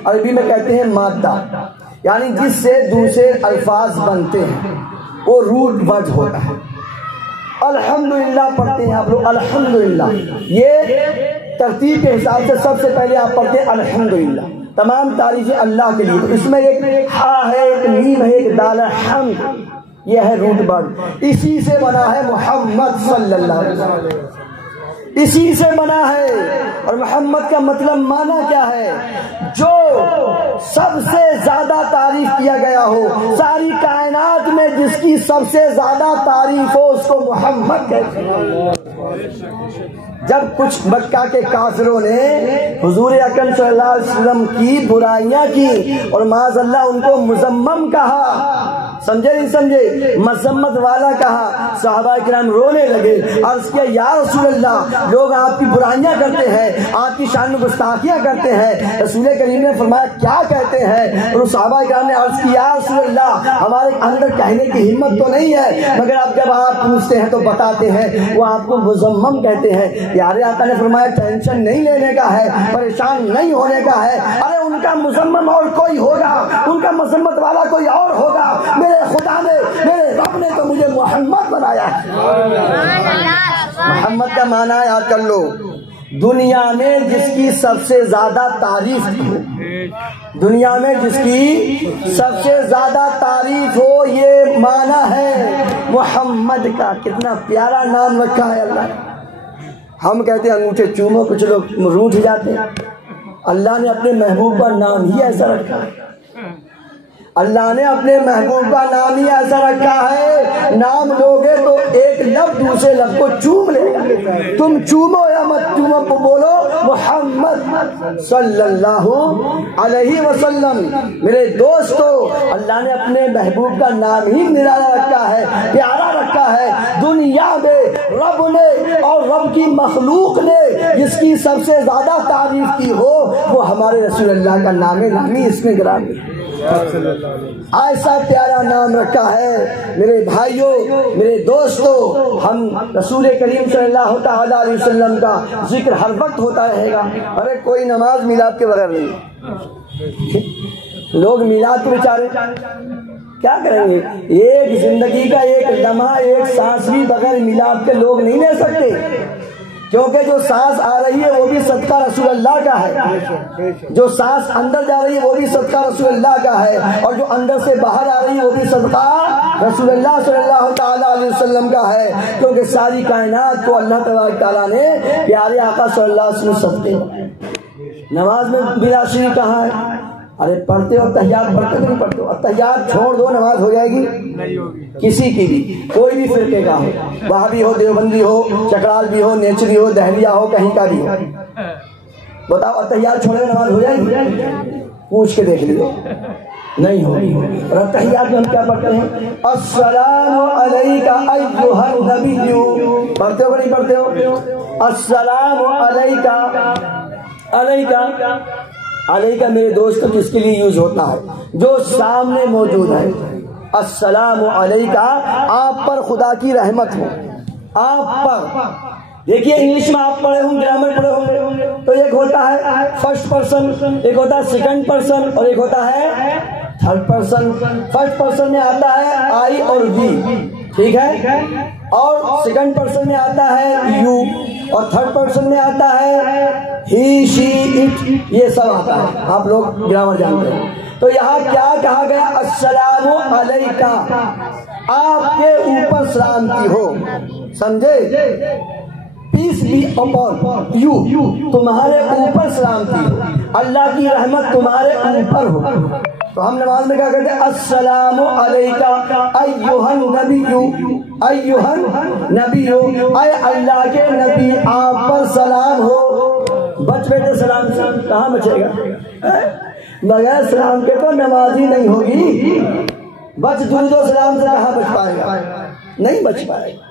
عربی میں کہتے ہیں مادہ. یعنی جس سے دوسرے الفاظ بنتے ہیں وہ روٹ ورڈ ہوتا ہے. الحمدللہ پڑھتے ہیں آپ لوگ, الحمدللہ یہ ترتیب کے حساب سے سب سے پہلے آپ پڑھتے ہیں الحمدللہ, تمام تعریفیں اللہ کے لیے. اس میں ایک ہا ہے, ایک میم ہے, ایک دال ہے, حمد, یہ ہے روٹ ورڈ. اسی سے بنا ہے محمد صلی اللہ علیہ وسلم, اسی سے بنا ہے. اور محمد کا مطلب معنی کیا ہے؟ جو سب سے زیادہ تعریف کیا گیا ہو, ساری کائنات میں جس کی سب سے زیادہ تعریف ہو اس کو محمد کہتے ہیں. جب کچھ مکہ کے کافروں نے حضور اکرم صلی اللہ علیہ وسلم کی برائیاں کی اور معاذ اللہ ان کو مذمم کہا, سمجھے نہیں سمجھے, مذمت والا کہا, صحابہ کرام رونے لگے. عرض کیا یا رسول اللہ, لوگ آپ کی برائیاں کرتے ہیں, آپ کی شان میں گستاخیاں کرتے ہیں. رسول کریم نے فرمایا کیا کہتے ہیں؟ اور صحابہ کرام نے عرض کیا یا رسول اللہ, ہمارے اندر کہنے کی ہمت تو نہیں ہے, مگر اب جب آپ پوچھتے ہیں تو بتاتے ہیں, وہ آپ کو مذمم کہتے ہیں. پیارے آقا نے فرمایا ٹینشن نہیں لینے کا ہے, پریشان نہیں ہونے کا ہے. ارے ان کا مذمم اور کوئی ہوگا, ان کا مذمت والا کوئی اور ہوگا. میرے خدا نے, میرے رب نے تو مجھے محمد بنایا ہے. محمد کا معنی یاد کر لو, دنیا میں جس کی سب سے زیادہ تعریف ہو, دنیا میں جس کی سب سے زیادہ تعریف ہو, یہ معنی ہے محمد کا. کتنا پیارا نام رکھا ہے اللہ نے. ہم کہتے ہیں انگوٹھے چومو, کچھ لوگ روٹھ جاتے ہیں. اللہ نے اپنے محبوب کا نام ہی ایسا رکھا ہے, اللہ نے اپنے محبوب کا نام ہی ایسا رکھا ہے. نام لوگے تو ایک لفظ دوسرے لفظ کو چوم لے گا. تم چومو یا مت چومو, بولو محمد صلی اللہ علیہ وسلم. میرے دوستو, اللہ نے اپنے محبوب کا نام ہی نرالا رکھا ہے, پیارا رکھا ہے. دنیا میں رب نے اور رب کی مخلوق نے جس کی سب سے زیادہ تعریف کی ہو وہ ہمارے رسول اللہ کا نام نامی, اس میں گرامی. ایسا پیارا نام رکھا ہے. میرے بھائیوں, میرے دوستوں, ہم رسول کریم صلی اللہ تعالی علیہ وسلم کا ذکر ہر وقت ہوتا رہے گا. ارے کوئی نماز میلاد کے بغیر نہیں. لوگ میلاد کے بیچارے کیا کریں گے؟ ایک زندگی کا ایک لمحہ, ایک سانس بھی بغیر میلاد کے لوگ نہیں لے سکتے, کیونکہ جو سانس آ رہی ہے وہ بھی صدقہ رسول اللہ کا ہے, جو سانس اندر جا رہی ہے وہ بھی صدقہ رسول اللہ کا ہے, اور جو اندر سے باہر آ رہی ہے وہ بھی صدقہ رسول اللہ صلی اللہ تعالیٰ علیہ وسلم کا ہے. کیونکہ ساری کائنات کو اللہ تبارک تعالیٰ نے پیارے آقا صلی اللہ علیہ وسلم صدقے. نماز میں بلا شریک کہاں ہے؟ ارے پڑھتے ہو تحیات, پڑھتے نہیں پڑھتے ہو, تحیات چھوڑ دو, نماز ہو جائے گی کسی کی بھی, کوئی بھی فرقے کا ہو, وہابی ہو, دیوبندی ہو, چکرال بھی ہو, نیچری ہو, دہلیہ ہو, کہیں کا بھی ہو. بتاؤ تحیات چھوڑے نماز ہو جائے گی؟ پوچھ کے دیکھ لیجیے, نہیں ہوگی. اور تحیات میں ہم کیا پڑھتے ہیں؟ السلام علیکہ ایھا النبی, پڑھتے ہو نہیں پڑھتے ہو؟ السلام علیکہ, علیکہ, علیکہ میرے دوستوں کس کے لیے یوز ہوتا ہے؟ جو سامنے موجود ہے. السلام علیکہ, آپ پر خدا کی رحمت ہو, آپ پر. دیکھیے انگلش میں آپ پڑھے ہوں, گرامر پڑھے ہوں, تو ایک ہوتا ہے فرسٹ پرسن, ایک ہوتا ہے سیکنڈ پرسن, اور ایک ہوتا ہے تھرڈ پرسن. فرسٹ پرسن میں آتا ہے آئی اور وی, ٹھیک ہے, اور سیکنڈ پرسن میں آتا ہے یو, اور تھرڈ پرسن میں آتا ہے ہی, شی, اٹ, یہ سب آتا ہے. آپ لوگ گرامر جانتے ہیں. تو یہاں کیا کہا گیا؟ السلام علیکہ, آپ کے اوپر سلامتی ہو, سمجھے؟ پیس بی اپون یو, تمہارے اوپر سلامتی ہو, اللہ کی رحمت تمہارے اوپر ہو. تو ہم نماز میں کیا کہتے ہیں؟ السلام علیکہ ایھا النبی, ایھا النبی, اے اللہ کے نبی آپ پر سلام ہو. بچ بیٹے سلام سے, کہاں بچے گا؟ بغیر سلام کے تو نماز ہی نہیں ہوگی. بچ درود و سلام سے کہاں بچ پائے گا؟ نہیں بچ پائے گا.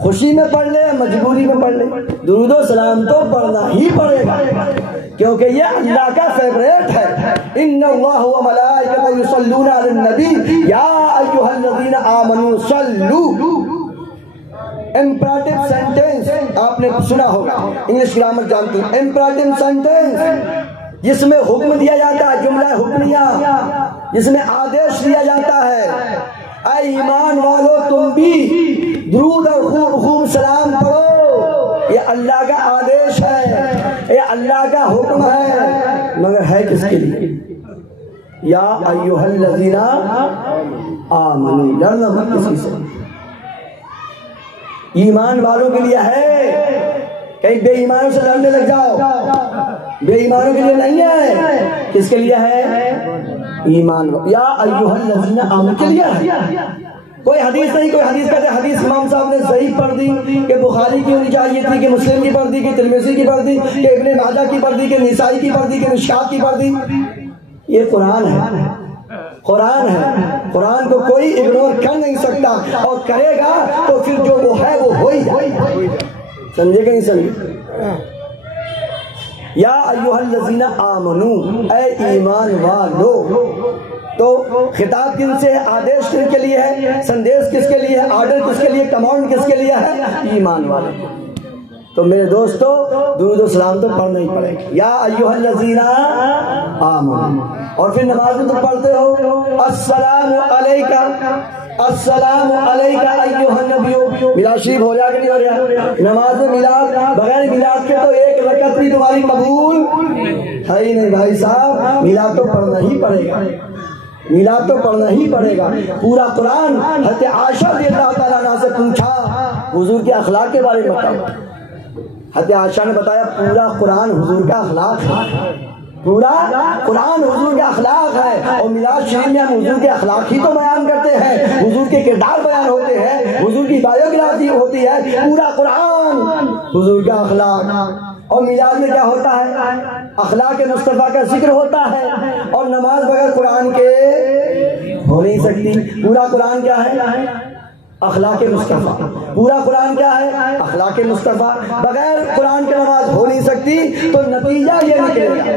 خوشی میں پڑھ لے, مجبوری میں پڑھ لے, درود و سلام تو پڑھنا ہی پڑے گا, کیونکہ یہ اللہ کا فیوریٹ ہے. ان اللہ و ملائکتہ یصلون علی النبی یا ایھا الذین آمنوا صلوا. امپراٹیو سینٹینس آپ نے سنا ہوگا, انگلش گرامر جانتے ہیں. امپراٹیو سینٹینس جس میں حکم دیا جاتا ہے, جملہ حکمیہ, جس میں آدیش دیا جاتا ہے اے ایمان والو تم بھی درود اور خوب سلام پڑھو، یہ اللہ کا آدیش ہے، یہ اللہ کا حکم ہے، مگر ہے کس کے لیے؟ یا ایھا الذین آمنوا، ڈرنا مت کسی سے، ایمان والوں کے لیے ہے، کہیں بے ایمانوں سے ڈرنے لگ جاؤ، بے ایمانوں کے لیے نہیں ہے، کس کے لیے ہے؟ ایمان، یا ایھا الذین آمنوا کے لیے ہے۔ کوئی حدیث نہیں، کوئی حدیث کہتے حدیث امام صاحب نے صحیح پڑھ دی کہ بخاری کی ہونی چاہیے تھی، کہ مسلم کی پڑھ دی، کہ ترمذی کی پڑھ دی، کہ ابن ماجہ کی پڑھ دی، کہ نسائی کی پڑھ دی، کہ مشکات کی پڑھ دی۔ یہ قرآن ہے، قرآن ہے، قرآن کو کوئی اگنور کر نہیں سکتا، اور کرے گا تو پھر جو وہ ہے وہ ہو ہی جائے گا۔ سمجھے کہ نہیں سمجھے؟ یا ایھا الذین آمنوا، اے ایمان والو، تو خطاب کن سے ہے؟ آدیش کن کے لیے ہے؟ سندیش کس کے لیے ہے؟ آرڈر کس کے لیے؟ کمانڈ کس کے لیے ہے؟ ایمان والے۔ تو میرے دوستو درود و سلام تو پڑھنا ہی پڑے گا، یا ایھا الذین آمنوا، اور پھر نماز میں تو پڑھتے ہو السلام علیکہ، السلام علیکہ ایھا النبی، میلاد شریف ہو جائے کہ نہیں ہو جائے؟ نماز میں میلاد، بغیر میلاد کے تو ایک رکعت بھی تمہاری قبول ہے ہی نہیں بھائی صاحب، میلاد تو پڑھنا ہی پڑے گا، میلاد تو پڑھنا ہی پڑے گا۔ پورا قرآن حضرت عائشہ رضی اللہ تعالیٰ عنہا سے پوچھا حضور کے اخلاق کے بارے میں بتاؤ، حضرت عائشہ نے بتایا پورا قرآن حضور کا اخلاق ہے، پورا قرآن حضور کا اخلاق ہے، اور میلاد شریف میں ہم حضور کے اخلاق ہی تو بیان کرتے ہیں، حضور کے کردار بیان ہوتے ہیں، حضور کی بایوگرافی ہوتی ہے، پورا قرآن حضور کا اخلاق۔ اور میلاد میں کیا ہوتا ہے؟ اخلاق مصطفیٰ کا ذکر ہوتا ہے، اور نماز بغیر قرآن کے ہو نہیں سکتی۔ پورا قرآن کیا ہے؟ اخلاق مصطفیٰ۔ پورا قرآن کیا ہے؟ اخلاق مصطفیٰ۔ بغیر قرآن کی نماز ہو نہیں سکتی، تو نتیجہ یہ نکلے گا،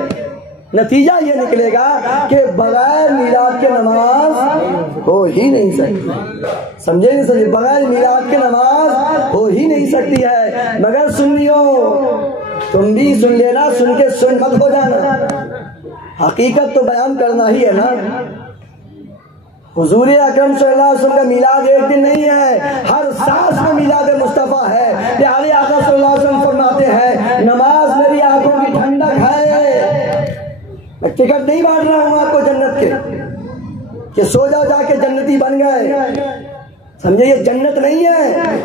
نتیجہ یہ نکلے گا کہ بغیر میلاد کے نماز ہو ہی نہیں سکتی۔ سمجھے نہیں سمجھے؟ بغیر میلاد کے نماز ہو ہی نہیں سکتی ہے۔ مگر سنیو، تم بھی سن لینا، سن کے سن مت ہو جانا، حقیقت تو بیان کرنا ہی ہے نا۔ حضور اکرم صلی اللہ علیہ وسلم کا میلاد ایک دن نہیں ہے، ہر سانس میں میلاد مصطفیٰ ہے۔ پیارے آقا صلی اللہ علیہ وسلم فرماتے ہیں نماز میری آنکھوں کی ٹھنڈک ہے۔ میں ٹکٹ نہیں بانٹ رہا ہوں آپ کو جنت کے کہ سو جاؤ جا کے جنتی بن گئے، سمجھے؟ یہ جنت نہیں ہے،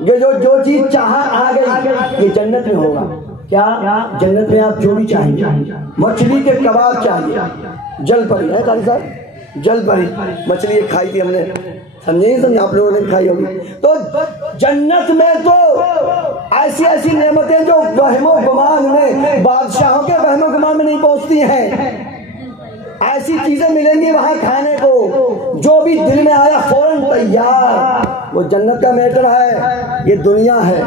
یہ جو چیز چاہا آ گئی یہ جنت میں ہوگا۔ کیا جنت میں آپ جو بھی چاہیں گے، مچھلی کے کباب چاہیے، جل پری ہے قاری صاحب، جل پری مچھلی کھائی تھی ہم نے، سمجھے نہیں سمجھے؟ آپ لوگوں نے کھائی ہوگی۔ تو جنت میں تو ایسی ایسی نعمتیں جو وہم و گمان میں، بادشاہوں کے وہم و گمان میں نہیں پہنچتی ہیں، ایسی چیزیں ملیں گی وہاں کھانے کو جو بھی دل میں آیا فوراً تیار۔ وہ جنت کا میٹر ہے، یہ دنیا ہے،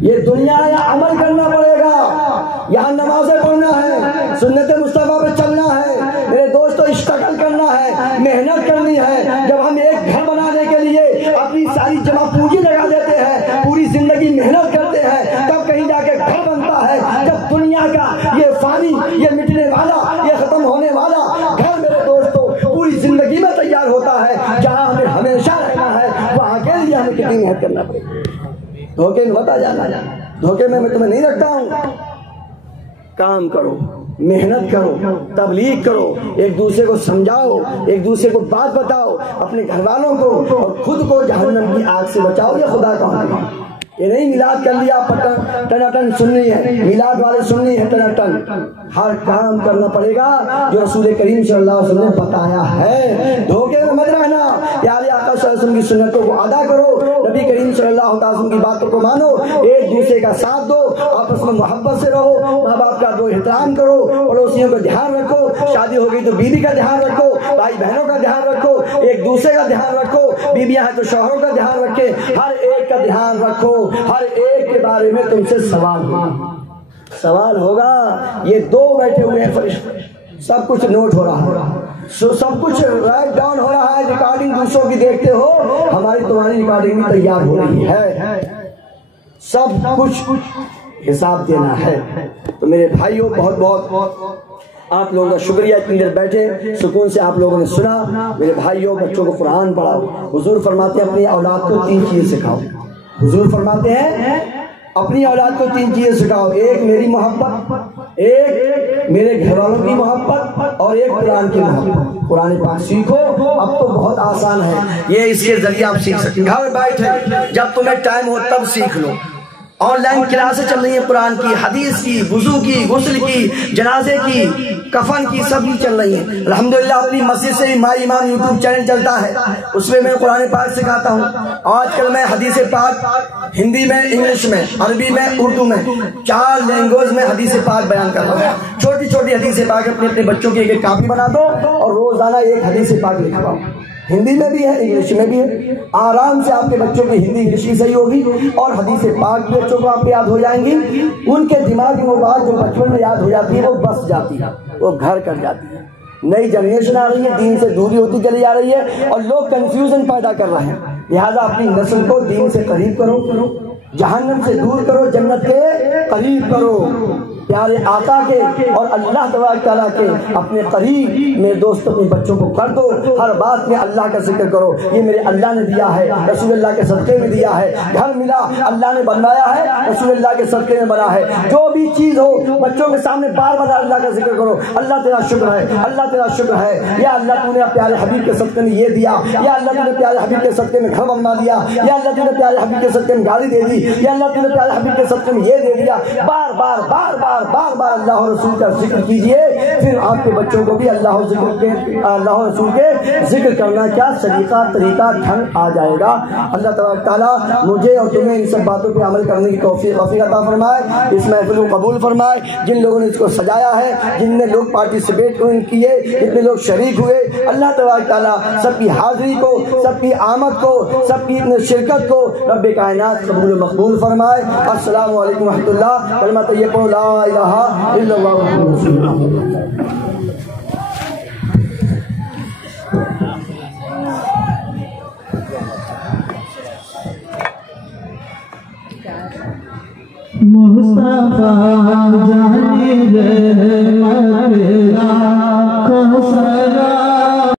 یہ دنیا یہاں عمل کرنا پڑے گا، یہاں نمازیں پڑھنا ہے، سنت مصطفیٰ پہ چلنا ہے، میرے دوستو اسٹرگل کرنا ہے، محنت کرنی ہے۔ جب ہم ایک گھر بنانے کے لیے اپنی ساری جمع پونجی لگا دیتے ہیں، پوری زندگی محنت کرتے ہیں، تب کہیں جا کے گھر بنتا ہے۔ جب دنیا کا یہ فانی، یہ مٹنے والا، یہ ختم ہونے والا گھر میرے دوستو پوری زندگی میں تیار ہوتا ہے، جہاں ہمیں ہمیشہ رہنا ہے، وہاں کے لیے ہمیں کتنی محنت کرنا پڑے گی۔ دھوکے میں مت آ جانا، دھوکے میں تمہیں نہیں رکھتا ہوں۔ کام کرو، محنت کرو، تبلیغ کرو، ایک دوسرے کو سمجھاؤ، ایک دوسرے کو بات بتاؤ، اپنے گھر والوں کو اور خود کو جہنم کی آگ سے بچاؤ۔ یہ خدا کا حکم ہے، یہ نہیں میلاد کر لیا ٹن سننی ہے، میلاد والے سننی ہے ٹن۔ ہر کام کرنا پڑے گا جو رسول کریم صلی اللہ علیہ وسلم نے بتایا ہے۔ دھوکے میں مت رہنا، پیارے آقا صلی اللہ علیہ وسلم کی سنتوں کو ادا کرو، نبی کریم صلی اللہ علیہ وسلم کی باتوں کو مانو، ایک دوسرے کا ساتھ دو، آپس میں محبت سے رہو، ماں باپ کا دو احترام کرو، پڑوسیوں کا دھیان رکھو، شادی ہو گئی تو بیوی کا دھیان رکھو، بھائی بہنوں کا دھیان رکھو، ایک دوسرے کا دھیان رکھو، بیویاں ہیں تو شوہروں کا دھیان رکھے، ہر ایک کا دھیان رکھو، ہر ایک کے بارے میں تم سے سوال ہوگا۔ یہ دو بیٹھے ہوئے ہیں فرشتے، سب کچھ نوٹ ہو رہا ہے، سب کچھ رائٹ ڈاؤن ہو رہا ہے، ریکارڈنگ دوسروں کی دیکھتے ہو، ہماری تمہاری ریکارڈنگ بھی تیار ہو رہی ہے، سب کچھ حساب دینا ہے۔ تو میرے بھائیوں بہت بہت آپ لوگوں کا شکریہ اتنی دیر بیٹھے سکون سے آپ لوگوں نے سنا. میرے بھائیوں بچوں کو قرآن پڑھاؤ. حضور فرماتے ہیں اپنی اولاد کو 3 چیزیں سکھاؤ. حضور فرماتے ہیں اپنی اولاد کو 3 چیزیں سکھاؤ. ایک میری محبت, ایک میرے گھر والوں کی محبت, اور ایک قرآن کی محبت. قرآن پاک سیکھو. اب تو بہت آسان ہے یہ, اس کے ذریعے آپ سیکھ سکتے ہیں. گھر بیٹھے جب تمہیں ٹائم ہو تب سیکھ لو. آن لائن کلاسیں چل رہی ہیں قرآن کی, حدیث کی, وضو کی, غسل کی, جنازے کی, کفن کی, سب کی چل رہی ہیں. الحمدللہ اپنی مسجد سے مائی امام یوٹیوب چینل چلتا ہے, اس میں قرآن پاک سکھاتا ہوں. آج کل میں حدیث پاک ہندی میں, انگلش میں, عربی میں, اردو میں, 4 لینگویج میں حدیث پاک بیان کر رہا ہوں. چھوٹی چھوٹی حدیث پاک اپنے بچوں کی ایک کاپی بنا دو اور روزانہ ایک حدیث پاک لکھواؤ. ہندی میں بھی ہے, انگلش میں بھی ہے. آرام سے آپ کے بچوں کی ہندی انگلش بھی صحیح ہوگی اور حدیث پاک بھی بچوں کو آپ کو یاد ہو جائیں گی. ان کے دماغ میں وہ بات جو بچپن میں یاد ہو جاتی ہے وہ بس جاتی ہے, وہ گھر کر جاتی ہے. نئی جنریشن آ رہی ہے, دین سے دوری ہوتی چلی جا رہی ہے اور لوگ کنفیوژن پیدا کر رہے ہیں. لہذا اپنی نسل کو دین سے قریب کرو, جہنم سے دور کرو, جنت کے قریب کرو. پیارے آقا کے اور اللہ تبارک تعالیٰ کے اپنے قریب میرے دوست اپنے بچوں کو کر دو. ہر بات میں اللہ کا ذکر کرو. یہ میرے اللہ نے دیا ہے, رسول اللہ کے صدقے میں دیا ہے. گھر ملا اللہ نے بنوایا ہے, رسول اللہ کے صدقے میں بنا ہے. جو بھی چیز ہو بچوں کے سامنے بار بار اللہ کا ذکر کرو. اللہ تیرا شکر ہے, اللہ تیرا شکر ہے, یا اللہ تو نے پیارے حبیب کے صدقے میں یہ دیا, یا اللہ تو نے پیارے حبیب کے صدقے میں گھر بنوا دیا, یا اللہ تو نے پیارے حبیب کے صدقے میں گاڑی دے دی, یا اللہ تو نے پیارے حبیب کے صدقے میں یہ دے دیا. بار بار بار بار بار بار اللہ اور رسول کا ذکر کیجئے. پھر آپ کے بچوں کو بھی اللہ اور رسول کے ذکر کرنا کیا طریقہ ڈھنگ آ جائے گا. اللہ تبارک تعالیٰ مجھے اور تمہیں ان سب باتوں پہ عمل کرنے کی توفیق عطا فرمائے. اس محفل کو قبول فرمائے. جن لوگوں نے اس کو سجایا ہے, جن نے لوگ پارٹیسپیٹ کیے, جتنے لوگ شریک ہوئے, اللہ تبارک تعالیٰ سب کی حاضری کو, سب کی آمد کو, سب کی شرکت کو رب کائنات قبول و مقبول فرمائے. السلام علیکم ورحمۃ اللہ. کلمہ طیبہ لا الہ الا اللہ محمد رسول اللہ. مصطفیٰ